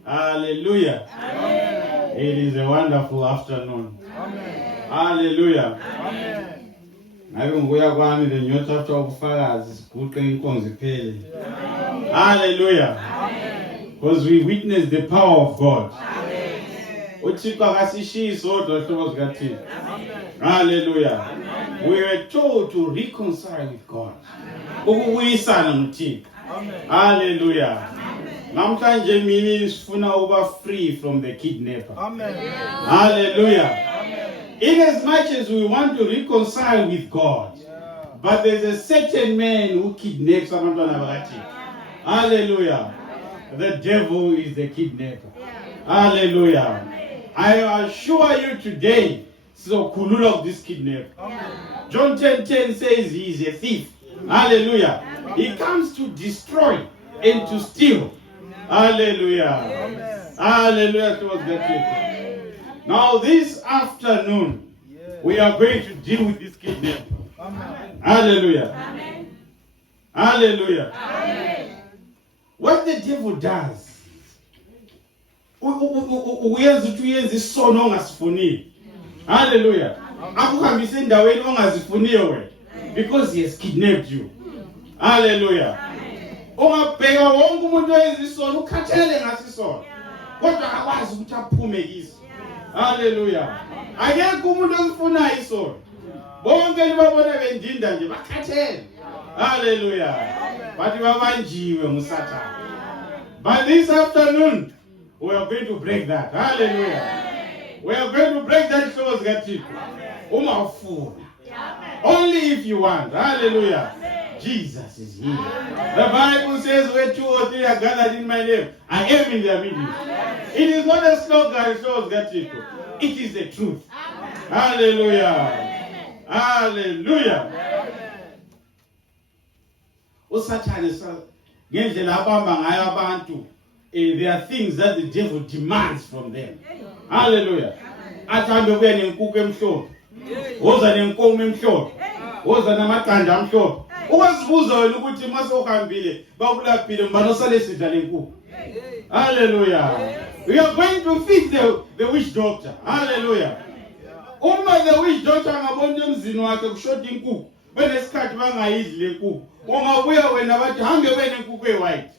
Hallelujah. It is a wonderful afternoon. Hallelujah. Ngabe ngibuya kwami le nyothatha ubufakazi siguqe inkonzo iphele. Hallelujah. Because we witness the power of God. uThixo akasishiyi sodwa hlobo zikaThixo. Hallelujah. We were told to reconcile with God. Ukubuyisana noThixo. Hallelujah. Namhlanje mina sifuna uba free from the kidnapper. Hallelujah. In as much as we want to reconcile with God, but there's a certain man who kidnaps abantwana bakaThixo. Hallelujah. The devil is the kidnapper. Hallelujah. I assure you today, so kulula of this kidnapper. John 10:10 says he is a thief. Hallelujah. He comes to destroy and to steal. Hallelujah. Hallelujah. Towards the people. Now this afternoon, we are going to deal with this kidnapper. Hallelujah. Hallelujah. What the devil does, uyenza ukuthi uyenza isono ongasifuniyo. Hallelujah. Akuhambisa endaweni ongazifuniyo wena because he has kidnapped you. Hallelujah. Ungabheka wonke umuntu oyenza isono ukhathele ngasisono. Kodwa akwazi ukuthi aphume kiso. Hallelujah. Akekho umuntu ongifuna isono. Bonke libabona bendinda nje bakhathele. Hallelujah. But babanjiwe nguSathane. But this afternoon we are going to break that. Hallelujah. We are going to break that close gathito. Umafuna. Only if you want. Hallelujah. Jesus is here. The Bible says where 2 or 3 are gathered in my name, I am in their midst. It is not a slogan, close gathito. It is the truth. Hallelujah. Hallelujah. uSathane ngendlela abamba ngayo abantu, there are things that the devil demands from them. Hallelujah. Athambe kuye nenkukhu emhlophe. Woza nenkomo emhlophe. Woza namaqanda amhlophe. Uwazibuza wena ukuthi mase uhambile bakulaphile mbani osale sidla lenkukhu. Hallelujah. We are going to feed the witch doctor. Hallelujah. Uma the witch doctor ngabona emzini wakhe kushota inkukhu, benesikhathi bangayidli lenkukhu. Ungabuya wena bathi hambe wena inkukhu eWhite.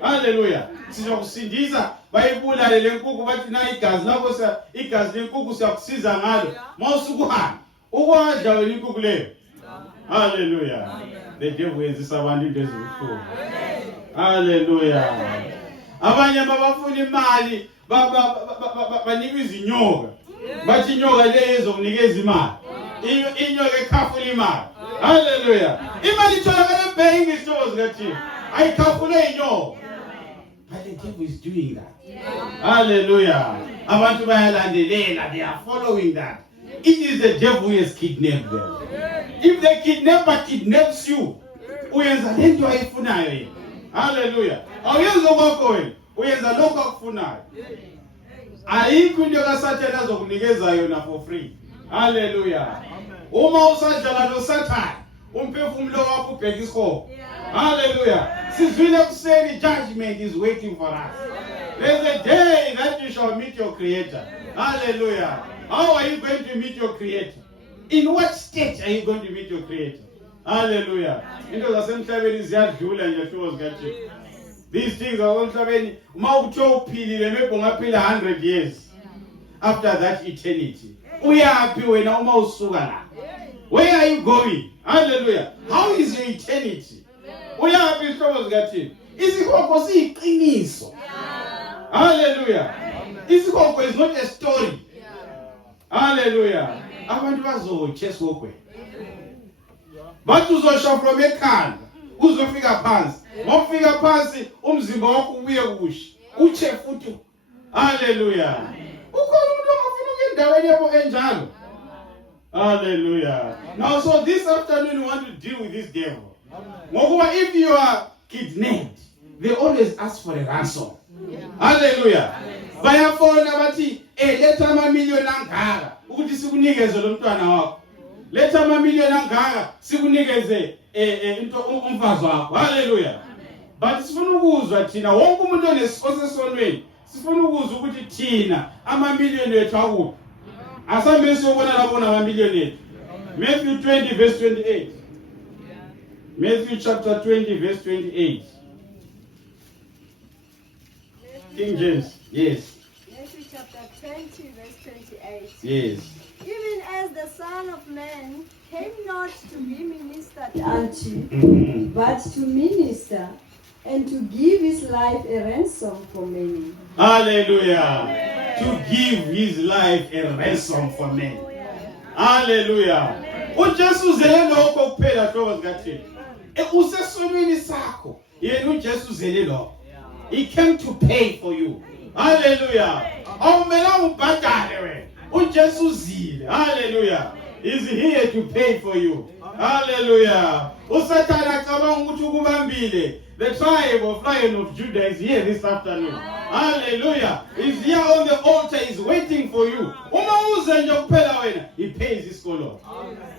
Hallelujah. Sizokusindisa bayibulale lenkukhu bathi na igazi lakho igazi lenkukhu siyakusiza ngalo. Mawusukuhamba ukwadla wena inkukhu leyo. Hallelujah. The devil yenzisa abantu into ezibuhlungu. Hallelujah. Abanye babafuna imali banika izinyoka. Bathi inyoka leyo izomnikeza imali. Inyoka ekhafula imali. Hallelujah. Imali itholakala ebhenki ishows ngathi ayikhafule inyoka. But the devil is doing that. Hallelujah. Abantu bayalandelela, they are following that. It is the devil who has kidnapped them. If the kidnapper kidnaps you, uyenza lento ayifunayo yena. Hallelujah. Awuyenza kwakho wena, uyenza lokho akufunayo. Ayikho into kaSathane azokunikeza yona for free. Hallelujah. Uma usadlala noSathane, umphefumulo wakho ubheka isihogo. Hallelujah. Sizwile kuseni judgment is waiting for us. There's a day that you shall meet your creator. Hallelujah. How are you going to meet your creator? In what state are you going to meet your creator? Hallelujah. Into zasemhlabeni ziyadlula nje hlobo zikaThixo. These things are emhlabeni uma utho uphilile maybe ungaphila 100 years. After that eternity. Uyaphi wena uma usuka la? Where are you going? Hallelujah. How is your eternity? Uyaphi hlobo zikaThixo? Isikhokho siyiqiniso. Hallelujah. Isikhokho is not a story. Hallelujah. Abantu bazotshe esikhokweni. Bathi uzosha from ekhanda, uzofika phansi. Mawufika phansi umzimba wakho ubuye kusha. Utshe futhi. Hallelujah. Ukhona umuntu ongafuna ukuyendaweni yabo enjalo. Hallelujah. Now so this afternoon we want to deal with this devil. Ngokuba if you are kidnapped, they always ask for a ransom. Hallelujah. Bayafona bathi letha amamiliyoni angaka ukuthi sikunikeze lo mntwana wakho. Letha amamiliyoni angaka sikunikeze into umfazi wakho. Hallelujah. But sifuna ukuzwa thina wonke umuntu osesonweni sifuna ukuzwa ukuthi thina amamiliyoni ethu akuphi. Asambe siyobona lapho namamiliyoni ethu. Matthew 20 verse 28. Matthew chapter 20 verse 28. King James. Yes. Matthew chapter 20, verse 28. Yes. Even as the Son of Man came not to be ministered unto, Mhm. but to minister, and to give his life a ransom for many. Hallelujah. To give his life a ransom for men. Hallelujah. uJesu uzele lokho kuphela hlobo zikaThixo. Usesonweni sakho. Yena uJesu uzele lokho. He came to pay for you. Hallelujah. Awumela ubhadale wena. uJesu uzile. Hallelujah. He's here to pay for you. Hallelujah. Usathana cabanga ukuthi ukubambile. The tribe of Lion of Judah is here this afternoon. Hallelujah. He's here on the altar. He's waiting for you. Uma uze nje kuphela wena, he pays his call.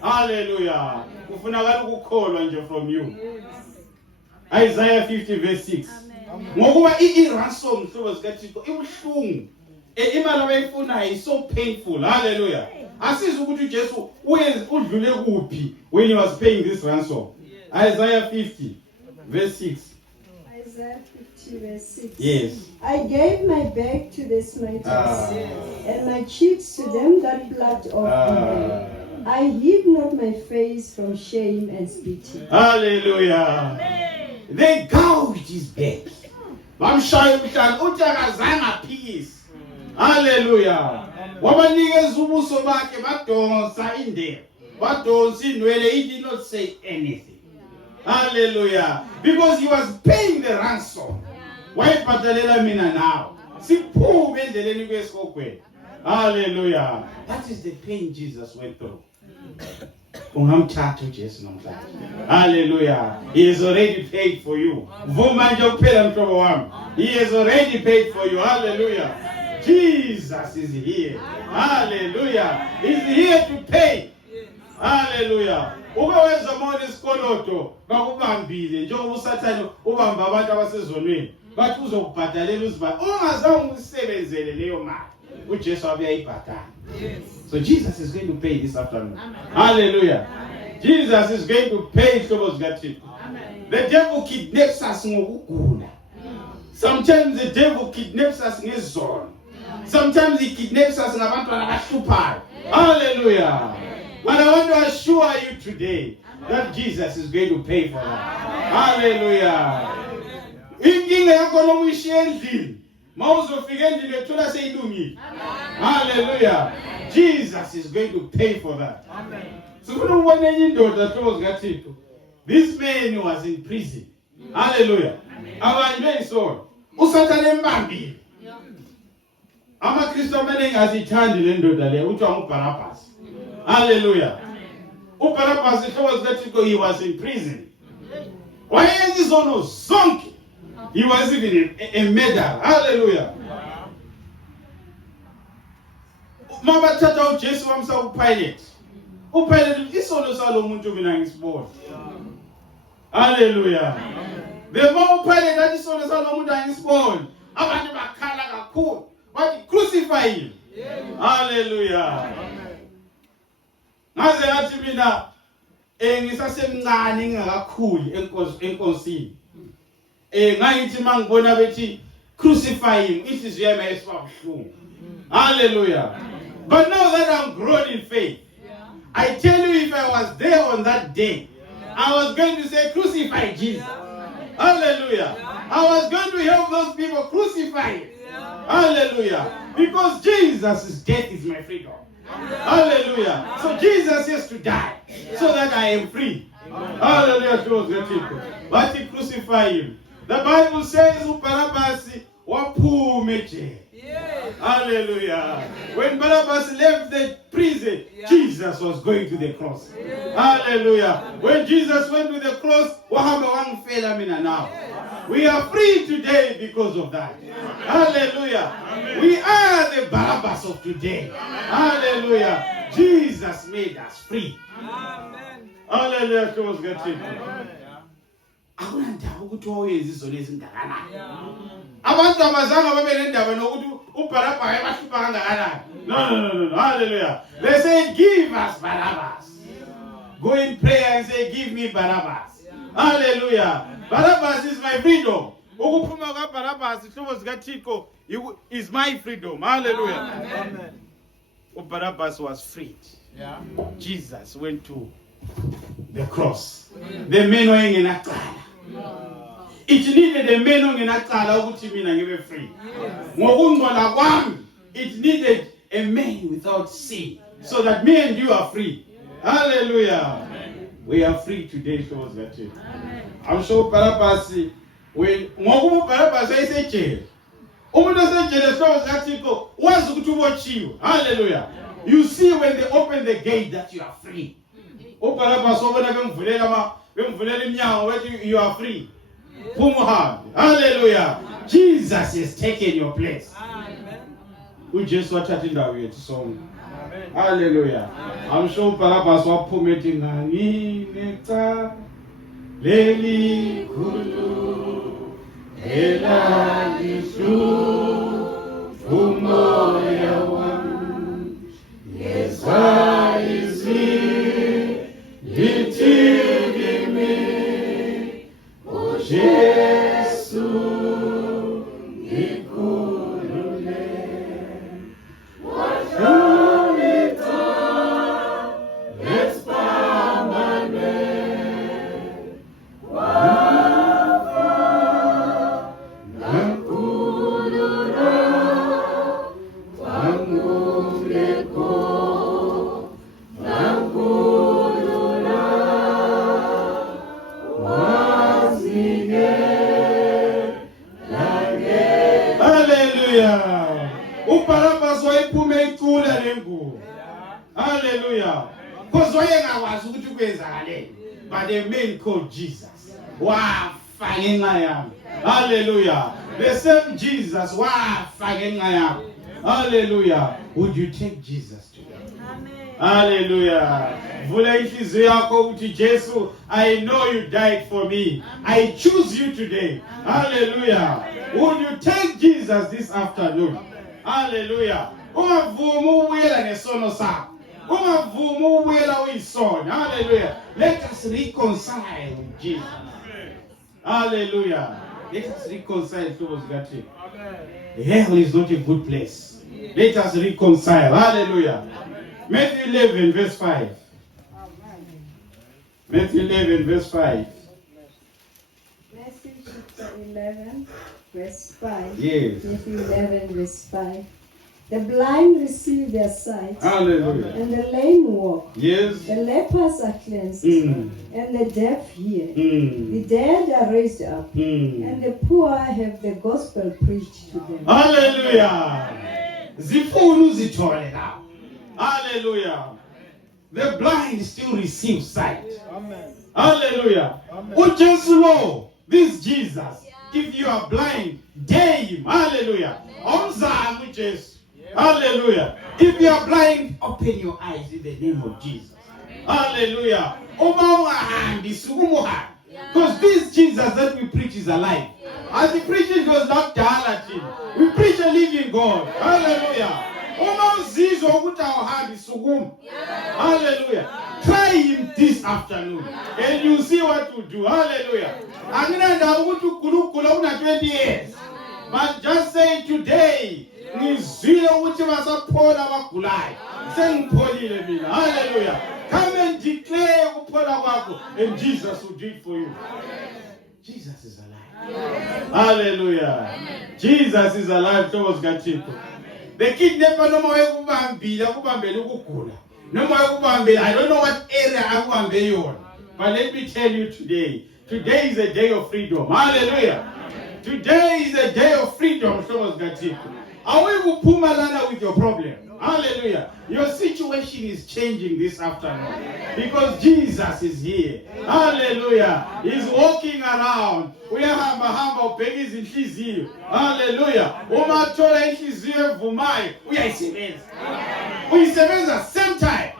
Hallelujah. Kufunakala ukukholwa nje from you. Isaiah 50 verse 6. Ngokuba i-ransom hlobo zikaThixo ibuhlungu. Imali abayifunayo is so painful. Hallelujah. Asizi ukuthi uJesu udlule kuphi when he was paying this ransom. Isaiah 50 verse 6. Isaiah 50, verse 6. Yes. I gave my back to the smiters, and my cheeks to them that plucked off me. I hid not my face from shame and spitting. Hallelujah. They gouged his back. Bamshaya umhlane uthi akazange aphikise. Hallelujah. Wabanikeza ubuso bakhe badonsa indebe. Badonsa inwele. He did not say anything. Hallelujah. Because he was paying the ransom. Wayibhadalela mina nawe. Siphume endleleni kwesikogweni. Hallelujah. That is the pain Jesus went through. Ungamthatha uJesu namhlanje. Hallelujah. He has already paid for you. Vuma nje kuphela mhlobo wami. He has already paid for you. Hallelujah. Jesus is here. Hallelujah. He's here to pay. Hallelujah. Ube wenza mona isikoloto bakubambile njengoba usathane ubamba abantu abasezonweni bathi uzokubhadalela uzibani ungazange usebenzele leyo mali uJesu uyayibhadala. So Jesus is going to pay this afternoon. Hallelujah. Jesus is going to pay hlobo zikaThixo. The devil kidnaps us ngokugula. Sometimes the devil kidnaps us ngezono. Sometimes he kidnaps us ngabantwana abahluphayo. Hallelujah. But I want to assure you today that Jesus is going to pay for that. Hallelujah. Inkinga yakho noma uyishiye endlini, mawuzofika endlini ethola seyilungile. Hallelujah. Jesus is going to pay for that. Sifuna ukubona enye indoda hlobo zikaThixo. This man was in prison. Hallelujah. Abanjwe isono. Usathane embambile. AmaKristu amaningi azithandi le ndoda le uthiwa nguBarabas. Hallelujah. uBarabas hlobo zikaThixo, he was in prison. Wayenza izono zonke. He was even a murderer. Hallelujah. Mabathatha uJesu bamsa kuPilate. uPilate isono salo muntu mina ngisibona. Hallelujah. The more uPilate athi isono salo muntu angisibona, abantu bakhala kakhulu. Bathi crucify him. Hallelujah. Ngaze ngathi mina ngisasemncane ngingakakhuli enkosini. Ngayithi mangibona bethi crucify him, inhliziyo yami ayisibabuhlungu. Hallelujah. But now that I'm grown in faith, I tell you, if I was there on that day, I was going to say crucify Jesus. Hallelujah. I was going to help those people crucify him. Hallelujah. Because Jesus' death is my freedom. Hallelujah. So Jesus has to die so that I am free. Hallelujah. But he crucified him. The Bible says uBarabas waphume nje. Hallelujah. When Barabbas left the prison, Jesus was going to the cross. Hallelujah. When Jesus went to the cross, wahamba wangifela mina now. We are free today because of that. Hallelujah. We are the Barabbas of today. Hallelujah. Jesus made us free. Hallelujah. akunandaba ukuthi wayenza izono ezingakanani. Abantu abazange babe nendaba nokuthi uBarabhas ebahlupha kangakanani. No. Hallelujah. They say, give us Barabbas. Go in prayer and say, give me Barabbas. Hallelujah. Barabbas is my freedom. Ukuphuma kaBarabhas ihlobo zikaThixo is my freedom. Hallelujah. Amen. Barabbas was freed. Yeah. Jesus went to the cross. The men were in a it needed a man ongenacala ukuthi mina ngibe free. Ngokungcola kwami, it needed a man without sin so that me and you are free. Hallelujah. We are free today, so was that it. I'm sure Barabbas when ngokuba Barabbas ayisejele. Umuntu osejele so was that it wazi ukuthi ubotshiwe. Hallelujah. You see when they open the gate that you are free. Barabbas obona bemvulela iminyango wethi you are free. Hallelujah. Jesus has taken your place. We just watch that in the way song. Hallelujah. I'm sure Barabbas was promoting ngani neta leli kulu elalisu umoya wami yesa izi litigimi Jesu ikulule wajolita espamane wafa nakulura wanguleko nakulura Hallelujah. Barabbas wayiphume icula lengubo. Hallelujah. Because wayengakwazi ukuthi kwenzakaleni. But a man called Jesus. Wafa ngenxa yami. Hallelujah. The same Jesus wafa ngenxa yami. Hallelujah. Would you take Jesus today? Amen. Hallelujah. Vula inhliziyo yakho uthi Jesu, I know you died for me. I choose you today. Hallelujah. Would you take Jesus this afternoon? Hallelujah. Ungavuma ubuyela ngesono sakho. Ungavuma ubuyela uyisona. Hallelujah. Let us reconcile with Jesus. Hallelujah. Let us reconcile towards God. Hell is not a good place. Let us reconcile. Hallelujah. Matthew 11 verse 5. Matthew 11 verse 5. Matthew chapter 11, verse 5. Yes. Matthew 11, verse 5. The blind receive their sight, Hallelujah. and the lame walk. Yes. The lepers are cleansed, and the deaf hear. Mm. The dead are raised up, Mm. and the poor have the gospel preached to them. Hallelujah. Zifunu zithole now. Hallelujah. The blind still receive sight. Amen. Hallelujah. Ujesu lo, this Jesus, if you are blind, dare him. Hallelujah. Omzama uJesu. Hallelujah. If you are blind, open your eyes in the name of Jesus. Hallelujah. Because this Jesus that we preach is alive. As the preaching goes not Latin, we preach a living God. Hallelujah. Hallelujah. Try him this afternoon and you see what to do. Hallelujah. I'm going to 20 years. But just say today, hallelujah. Come and declare and Jesus will do it for you. Jesus is alive. Hallelujah. Jesus is alive towards God. The kidnapper no more no more. I don't know what area I'm on. But let me tell you today is a day of freedom. Hallelujah. Today is a day of freedom. Are we Pumalana with your problem? Hallelujah. Your situation is changing this afternoon because Jesus is here. Hallelujah. He's walking around. We are hamba babies in his. Hallelujah. Umatola in his vumai. We are seven. We seven at the same time.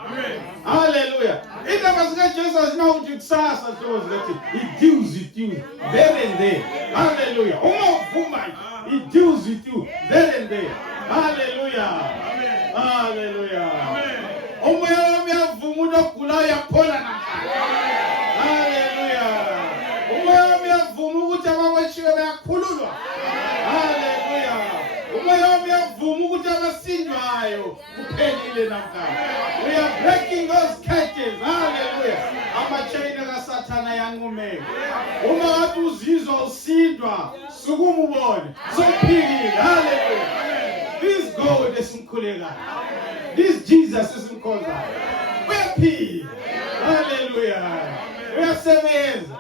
Hallelujah. Indaba zikaJesu azinakuthi kusasa hlobo zikathi he deals with you there and there. Hallelujah. Uma uvuma he deals with you there and there. Hallelujah. Hallelujah. Umoya wami uyavuma unogulayo uyaphola namhlanje. Hallelujah. Umoya wami uyavuma ukuthi ababoshiwe bayakhululwa. Hallelujah. Umoya wami uyavuma ukuthi abasindwayo kuphelile namhlanje. We are breaking those curtains. Hallelujah. Amachain kaSathana yanqumeka. Uma wathi uzizwa usindwa, sukuma ubone. Sophilile. Hallelujah. This God esimkhulekayo. This Jesus esimkhonzayo. Uyaphila. Hallelujah. Uyasebenza.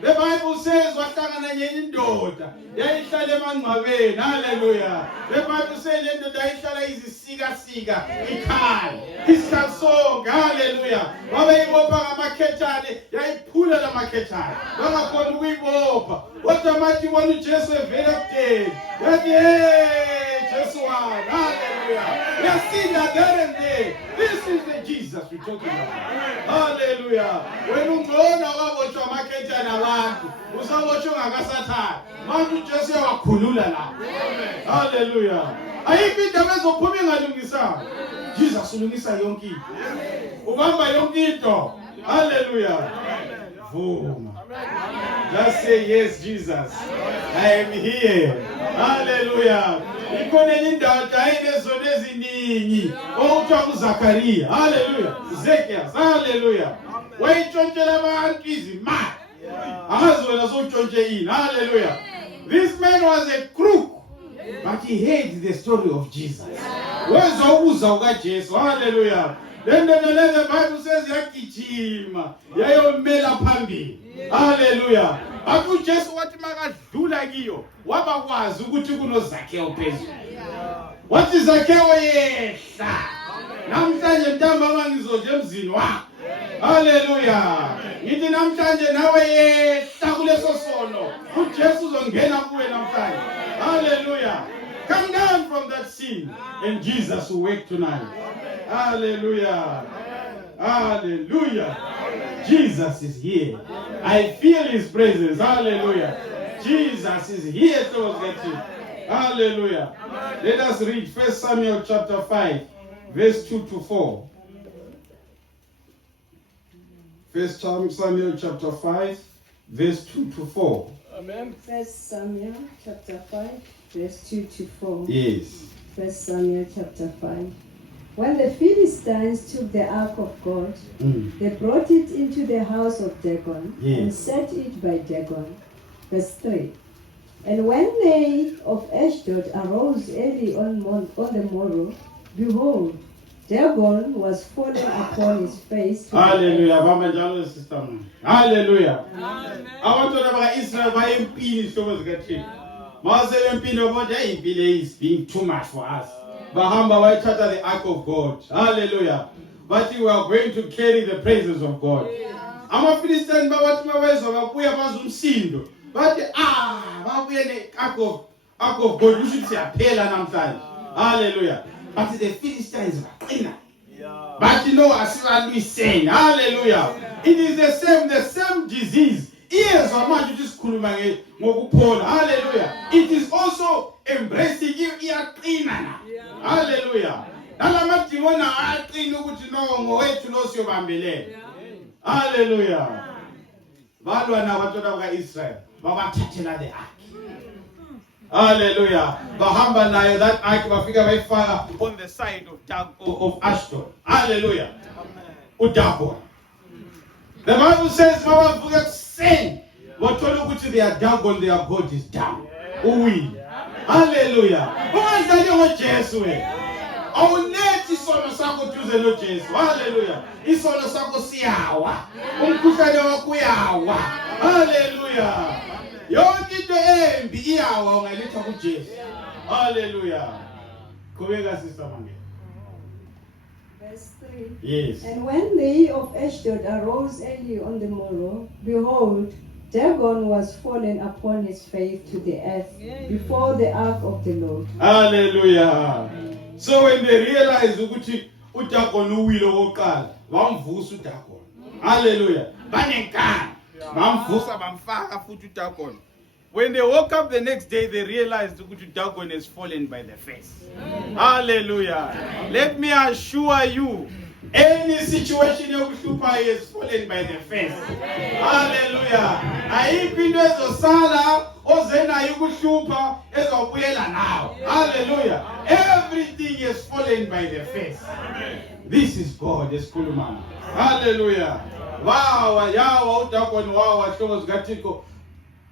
The Bible says wahlangana nenye indoda yayihlala emangcwabeni. Hallelujah. The Bible says le ndoda yayihlala izisika ikhala isasonga. Hallelujah. Wabeyibopha ngamakhethane yayiphula lamakhethane bangakhona ukuyibopha. Kodwa mathi wona uJesu evela kudeni yathi Jesu wami. Hallelujah. Yasinda there and there. This is the Jesus we're talking about. Hallelujah. When ungona wabotshwa amakhethane abantu usabotshwa ngakaSathane. Manje uJesu uyawakhulula la. Hallelujah. Ayikho indaba ezophuma engalungisanga. Jesus ulungisa yonke into. Ubamba yonke into. Hallelujah. Vuma. Just say yes, Jesus. I am here. Hallelujah. Ikhona enye indoda ayinezona eziningi okuthiwa uZakhariya. Hallelujah. Zacchaeus. Hallelujah. Wayitshontshela abantu izimali. Angazi wena sowutshontshe yini. Hallelujah. This man was a crook, but he heard the story of Jesus. Wezwa ukuza kukaJesu. Hallelujah. Then the Bible says yagijima yayomela phambili. Hallelujah. Athi uJesu wathi makadlula kiyo wabakwazi ukuthi kunoZakheo phezulu. Wathi Zakheo yehla. Namhlanje ntambama ngizoje emzini wakho. Hallelujah. Ngithi namhlanje nawe yehla kuleso sono. uJesu uzongena kuwe namhlanje. Hallelujah. Come down from that sin and Jesus will wake tonight. Hallelujah. Hallelujah. Jesus is here. I feel his presence. Hallelujah. Jesus is here towards that thing. Hallelujah. Let us read 1 Samuel chapter 5, verse 2 to 4. 1 Samuel chapter 5, verse 2 to 4. Amen. 1 Samuel chapter 5, verse 2 to 4. Yes. 1 Samuel chapter 5. When the Philistines took the ark of God, they brought it into the house of Dagon and set it by Dagon. Verse 3. And when they of Ashdod arose early on the morrow, behold, Dagon was fallen upon his face. Hallelujah. Hallelujah. Abantwana baka-Israel bayempini hlobo zikaThixo. Masebempini bonke impilo is being too much for us. Bahamba bayithatha the ark of God. Hallelujah. But we are going to carry the presence of God. Ama-Philistines babathi mabezwa babuya bazwa umsindo. Bathi babuye ne-ark of God. Kusho ukuthi siyaphela namhlanje. Hallelujah. But the Philistines baqina. But no, asibalwiseni. Hallelujah. It is the same disease. Ears are manje ukuthi sikhuluma ngokuphola. Hallelujah. It is also embracing iyaqina na. Hallelujah. Nalamadimoni ayaqina ukuthi no ngowethu lo siyobambelela. Hallelujah. Balwa nabantwana baka-Israel babathathela the ark. Hallelujah. Bahamba nayo that ark bafika bayifaka on the side of Ashdod. Hallelujah. Udagon. The Bible says babavuka kuseni bathola ukuthi their Dagon, their God is down. Uwile. Hallelujah. Ungazali ngoJesu wena. Awulethi isono sakho duze noJesu. Hallelujah. Isono sakho siyawa. Umkhuhlane wakho uyawa. Hallelujah. Yonke into embi iyawa ungaletha kuJesu. Hallelujah. Qhubeka sister Mangela. Verse 3. Yes. And when they of Ashdod arose early on the morrow, behold, Dagon was fallen upon his face to the earth before the ark of the Lord. Hallelujah. So when they realized ukuthi uDagon uwile oqala, bamvusa uDagon. Hallelujah. Banenkani. Bamvusa bamfaka futhi uDagon. When they woke up the next day, they realized ukuthi Dagon has fallen by the face. Hallelujah. Let me assure you, any situation yokuhlupha is fallen by the face. Hallelujah. Ayikho into ezosala ozenayo ukuhlupha ezobuyela nawo. Hallelujah. Everything is fallen by the face. This is God esikhuluma. Hallelujah. Wow, yawa uDagon wawa hlobo zikaThixo.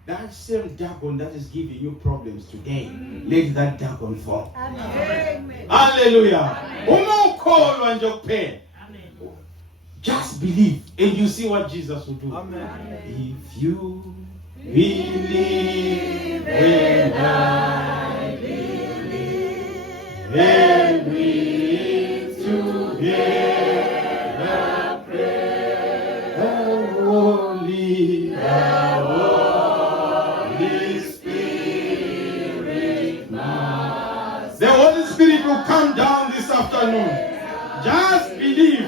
That same Dagon that is giving you problems today, let that Dagon fall. Amen. Hallelujah. Uma ukholwa nje kuphela. Just believe and you see what Jesus will do. Amen. If you believe and I believe and we together pray, the Holy Spirit must. The Holy Spirit will come down this afternoon. Just believe.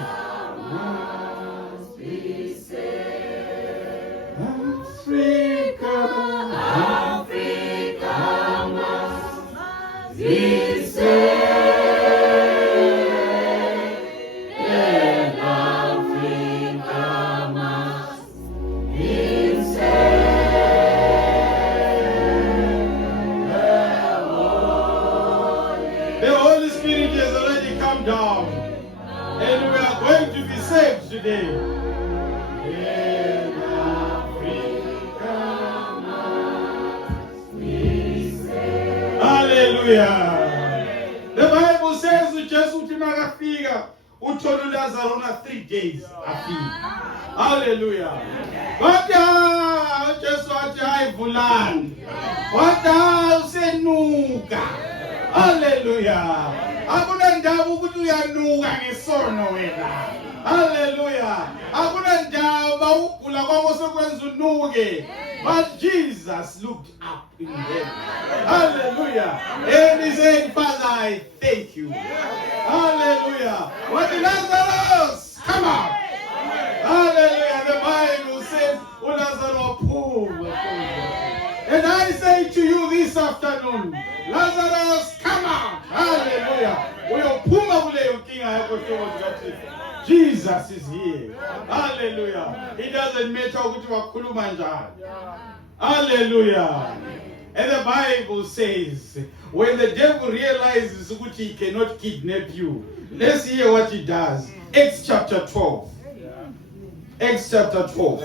Today. Hallelujah. The Bible says Jesus utimagafika uthola uLazarus on 3 days afika. Hallelujah. Kodwa uJesu athi ayivulani. Kodwa usenuka. Hallelujah. Akuna ndawo ukuthi uyanuka ngesono wena. Hallelujah. Akuna ndaba ugula kwakho sekwenza unuke. But Jesus looked up in heaven. Hallelujah. And he said, Father, I thank you. Hallelujah. What did Lazarus? Come out. Hallelujah. The Bible says, Lazarus pulled. And I say to you this afternoon, Lazarus, come out. Hallelujah. Jesus is here. Hallelujah. It doesn't matter what you are khuluma njani. Hallelujah. And the Bible says, when the devil realizes that he cannot kidnap you, let's hear what he does. Acts chapter 12. Acts chapter 12.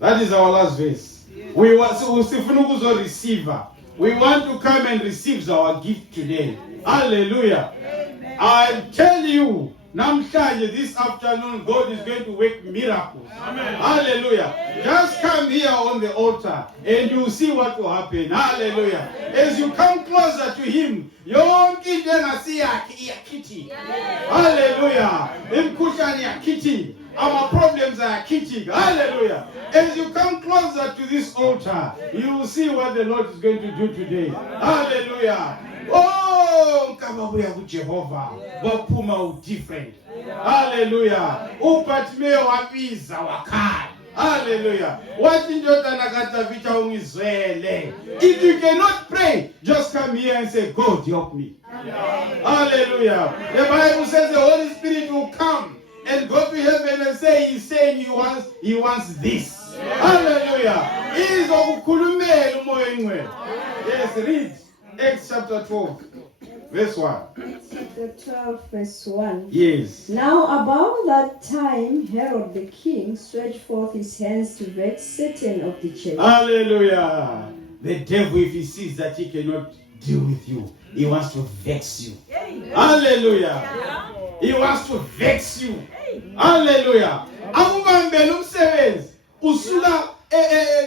That is our last verse. We want to receive. We want to come and receive our gift today. Hallelujah. I tell you, namhlanje this afternoon, God is going to work miracles. Amen. Hallelujah. Just come here on the altar and you see what will happen. Hallelujah. As you come closer to Him, yonke into engasiya kitty. Hallelujah. Imkhuhlane yakhithi. Our problems are kitty. Hallelujah. As you come closer to this altar, you will see what the Lord is going to do today. Hallelujah. Oh, kababuya kuJehova. Waphuma different. Hallelujah. Uphathimeo wabiza wakhala. Hallelujah. What indodana kaDavida ungizwele. If you cannot pray, just come here and say, God, help me. Hallelujah. The Bible says the Holy Spirit will come and go to heaven and say, He's saying he wants this. Hallelujah. Yes, read Acts chapter 12, verse 1. Acts chapter 12, verse 1. Yes. Now about that time, Herod the king stretched forth his hands to vex Satan of the church. Hallelujah. The devil, if he sees that he cannot deal with you, he wants to vex you. Hallelujah. He wants to vex you. Hallelujah. Akubambela umsebenzi usula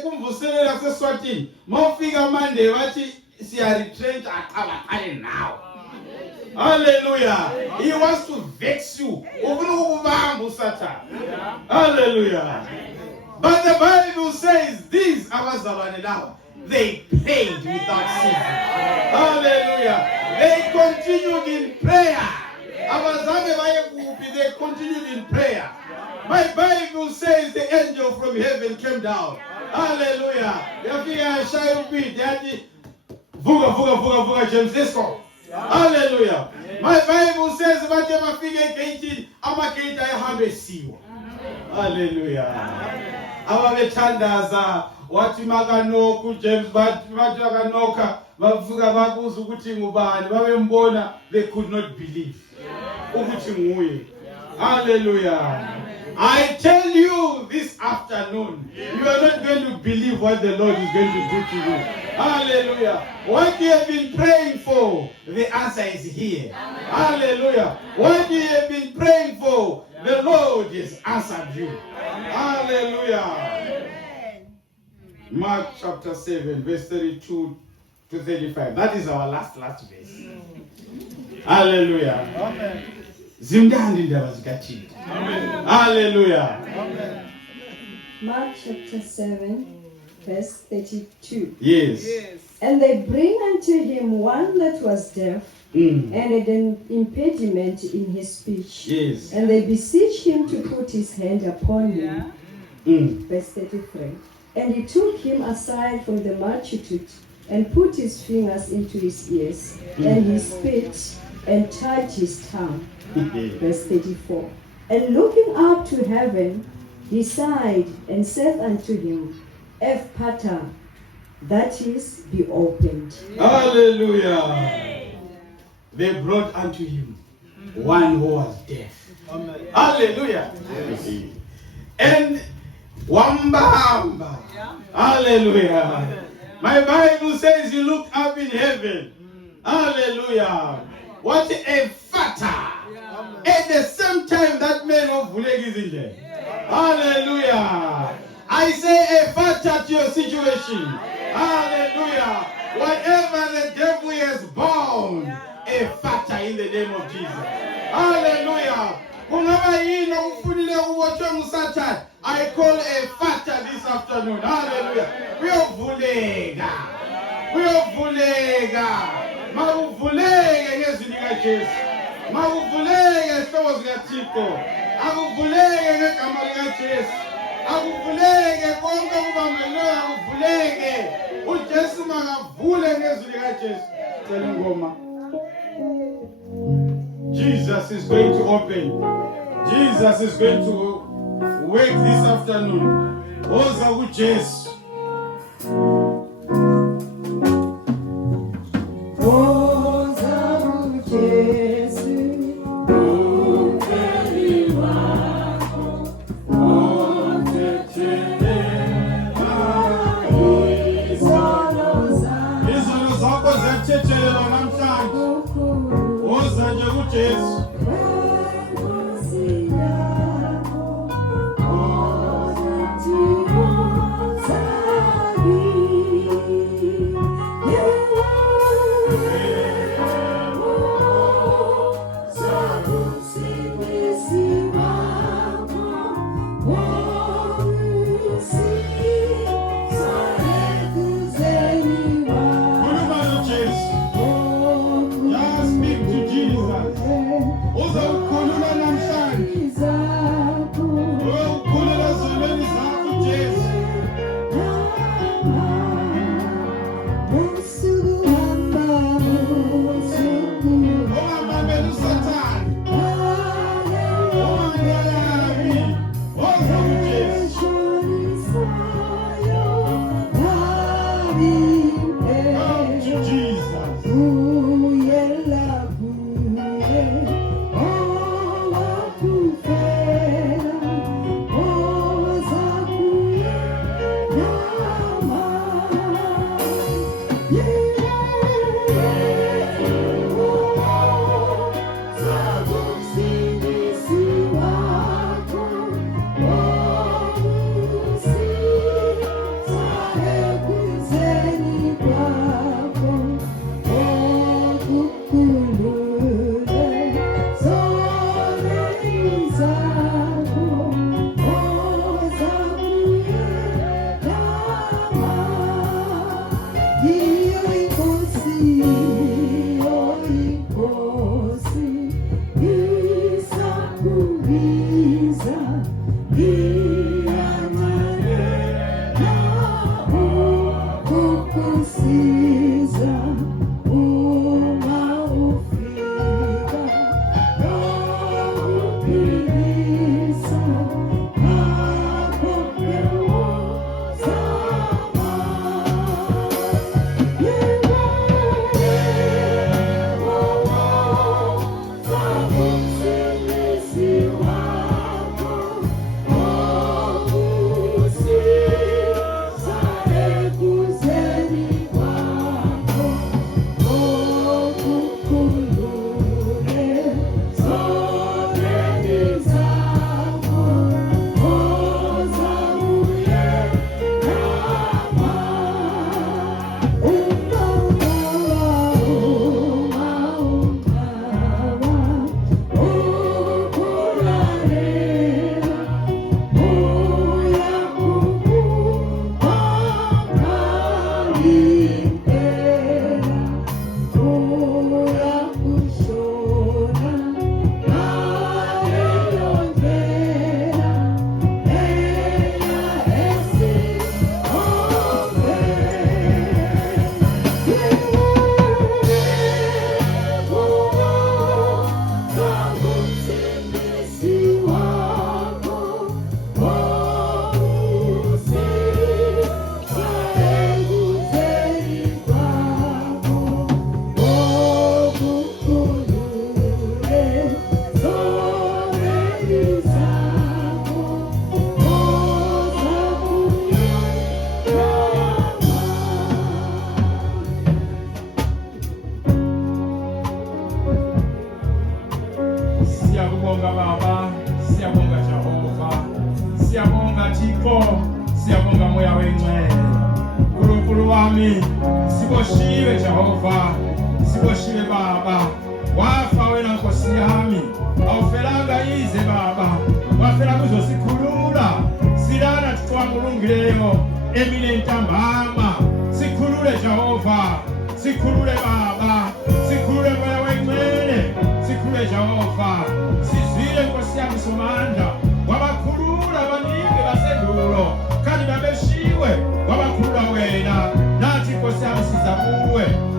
kumvuselela seSwatini mawufika Monday wathi siya retrench aqala now. Hallelujah. He wants to vex you. Ufuna ukubamba uSatan. Hallelujah. But the Bible says these abazalwane laba, they prayed without ceasing. Hallelujah. They continued in prayer. They continued in prayer. My Bible says the angel from heaven came down. Hallelujah. Yafika shaya upiti yathi vuka James, let's go. Hallelujah. My Bible says bathi bafika egate amagate ayahambe siwa. Hallelujah. Ababethandaza wathi makanoku James bathi akanoka bavuka babuza ukuthi ngubani babembona, they could not believe ukuthi nguye. Hallelujah. I tell you this afternoon, you are not going to believe what the Lord is going to do to you. Hallelujah. What you have been praying for, the answer is here. Hallelujah. What you have been praying for, the Lord has answered you. Hallelujah. Mark chapter 7, verse 32 to 35. That is our last verse. Hallelujah. Amen. Zimdandi ndaba zikaThixo. Hallelujah. Amen. Mark chapter 7, verse 32. Yes. And they bring unto him one that was deaf and had an impediment in his speech. Yes. And they beseech him to put his hand upon him. Verse 33. And he took him aside from the multitude and put his fingers into his ears, and he spit and touched his tongue. Verse 34. And looking up to heaven, he sighed and said unto him, Ephphatha, that is, be opened. Hallelujah. They brought unto him one who was deaf. Amen. Hallelujah. And wambamba. Hallelujah. My Bible says you look up in heaven. Hallelujah. What a fata. At the same time, that man of Vuleg is in there. Hallelujah. I say a fata to your situation. Hallelujah. Whatever the devil has bound, a fata in the name of Jesus. Hallelujah. I call a fata this afternoon. Hallelujah. We are Vulega. We are Vulega. Mavulega ngezilika Jesu. Mavulega esithobo sika Thixo. Akuvulega ngegama lika Jesu. Akuvuleke konke okubambelwe akuvuleke. uJesu makavule ngezwi lika Jesu. Cela ingoma. Jesus is going to open. Jesus is going to wake this afternoon. Oza kuJesu. wengcwele. Nkulunkulu wami, siboshiwe Jehova, siboshiwe Baba. Wafa wena Nkosi yami, awufelanga ize Baba, wafela kuzosikhulula. Silana Thixo wamulungileyo emini ntambama. Sikhulule Jehova, sikhulule Baba, sikhulule Moya wengcwele, sikhulule Jehova. Sizwile Nkosi yami somandla, wabakhulula abaningi basendulo, kandi babeshiwe, wabakhulula wena. Nathi Nkosi yami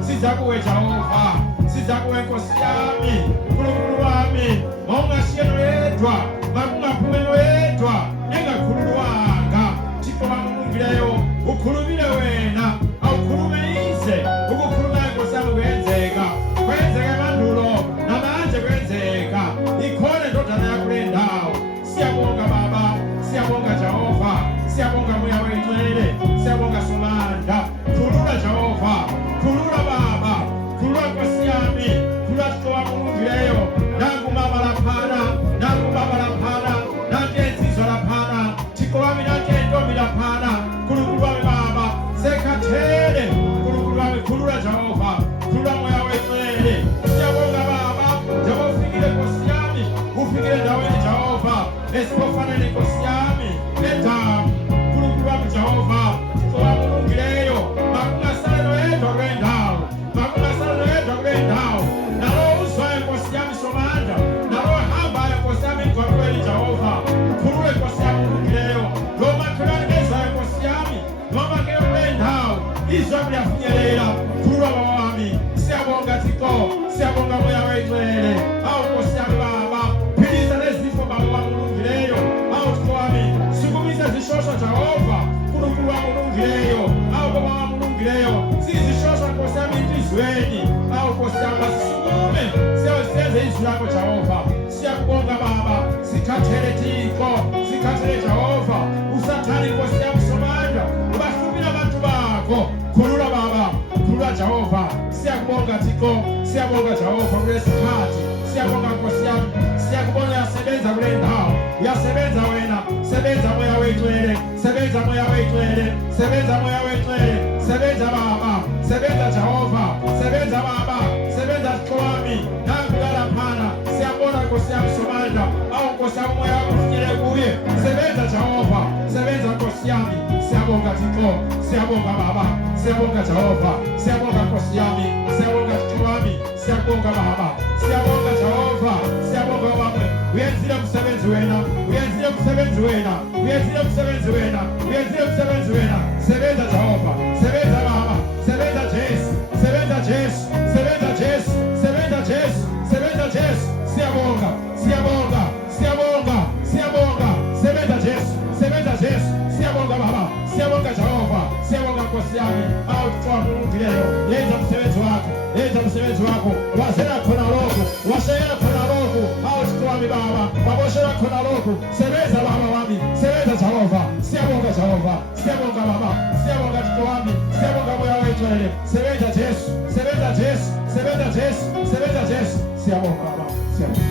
siza kuwe Jehova, siza kuwe Nkosi yami. Nkulunkulu wami, maungashiye noyedwa, makungaphume noyedwa engakhululwanga. Thixo wamulungileyo, ukhulumile wena, awukhulume ize. Ukukhuluma Nkosi yami kuyenzeka, kwenzeka emandulo namanje kwenzeka. Ikhona indodana yakho kule ndawo. Siyabonga Baba, siyabonga Jehova, siyabonga Moya wengcwele, siyabonga somandla. Khulula Jehova, khulula Baba, khulula Nkosi yami, khulula Thixo wamulungileyo. Nangu mama laphana, nangu baba laphana, nanti insizwa laphana, Thixo wami nanti intombi laphana. Nkulunkulu wami Baba, sekhathele. Nkulunkulu wami, khulula Jehova, khulula Moya wengcwele. Siyabonga Baba, njengoba ufikile Nkosi yami, ufikile endaweni Jehova esipofanele Nkosi yami endawo. Nkulunkulu wami Jehova, Thixo wamulungileyo, makungasale noyedwa kule ndawo, makungasale noyedwa kule ndawo. Nalo uzwayo Nkosi yami somandla, nalo hambayo Nkosi yami emgwaqweni Jehova, khulule Nkosi yami ulungileyo. Lo makhelwane bezwayo Nkosi yami, noma ke kule ndawo izwi lami liyafinyelela. Khulula Baba wami, siyabonga Thixo, siyabonga Moya wengcwele. Awu Nkosi yami Baba, philisa lezifo Baba wami ulungileyo. Awu Thixo wami, sukumisa zishosha Jehova, Nkulunkulu wami ulungileyo. Awu Baba wami ulungileyo, sizishosha Nkosi yami enhliziyweni. Awu Nkosi yami, asisukume siyenze izwi lakho Jehova. Siyakubonga Baba, sikhathele Thixo, sikhathele Jehova. Usathane Nkosi yami somandla, ubahlupile abantu bakho. Khulula Baba, khulula Jehova. Siyakubonga Thixo, siyabonga Jehova kulesikhathi. Siyabonga Nkosi yami, siyakubona uyasebenza kule ndawo. Uyasebenza wena, sebenza Moya wengcwele, sebenza Moya wengcwele, sebenza Moya wengcwele, sebenza Baba, sebenza Jehova, sebenza Baba, sebenza Thixo wami. Nangu laphana, siyabona Nkosi yami somandla. Awu Nkosi yami, Moya wami ufinyele kuye. Sebenza Jehova, sebenza Nkosi yami. Siyabonga Thixo, siyabonga Baba, siyabonga Jehova, siyabonga Nkosi yami, siyabonga Thixo wami, siyabonga Baba, siyabonga Jehova, siyabonga wami. Uyenzile umsebenzi wena, uyenzile umsebenzi wena, uyenzile umsebenzi wena, uyenzile umsebenzi wena. Sebenza Jehova, sebenza Baba, sebenza Jesu, sebenza Jesu, sebenza Jesu, sebenza Jesu, sebenza Jesu. Siyabonga, siyabonga, siyabonga, siyabonga, sebenza Jesu, sebenza Jesu. Siyabonga Baba, siyabonga Jehova, siyabonga Nkosi yami. Awu Thixo wamulungileyo, yenza umsebenzi wakho, yenza umsebenzi wakho. Wazela khona lokhu, washayela khona lokhu. Awu Thixo wami Baba, waboshela khona lokhu. Sebenza Baba wami, sebenza Jehova. Siyabonga Jehova, siyabonga Baba, siyabonga Thixo wami, siyabonga Moya wengcwele. Sebenza Jesu, sebenza Jesu, sebenza Jesu, sebenza Jesu. Siyabonga Baba, siyabonga.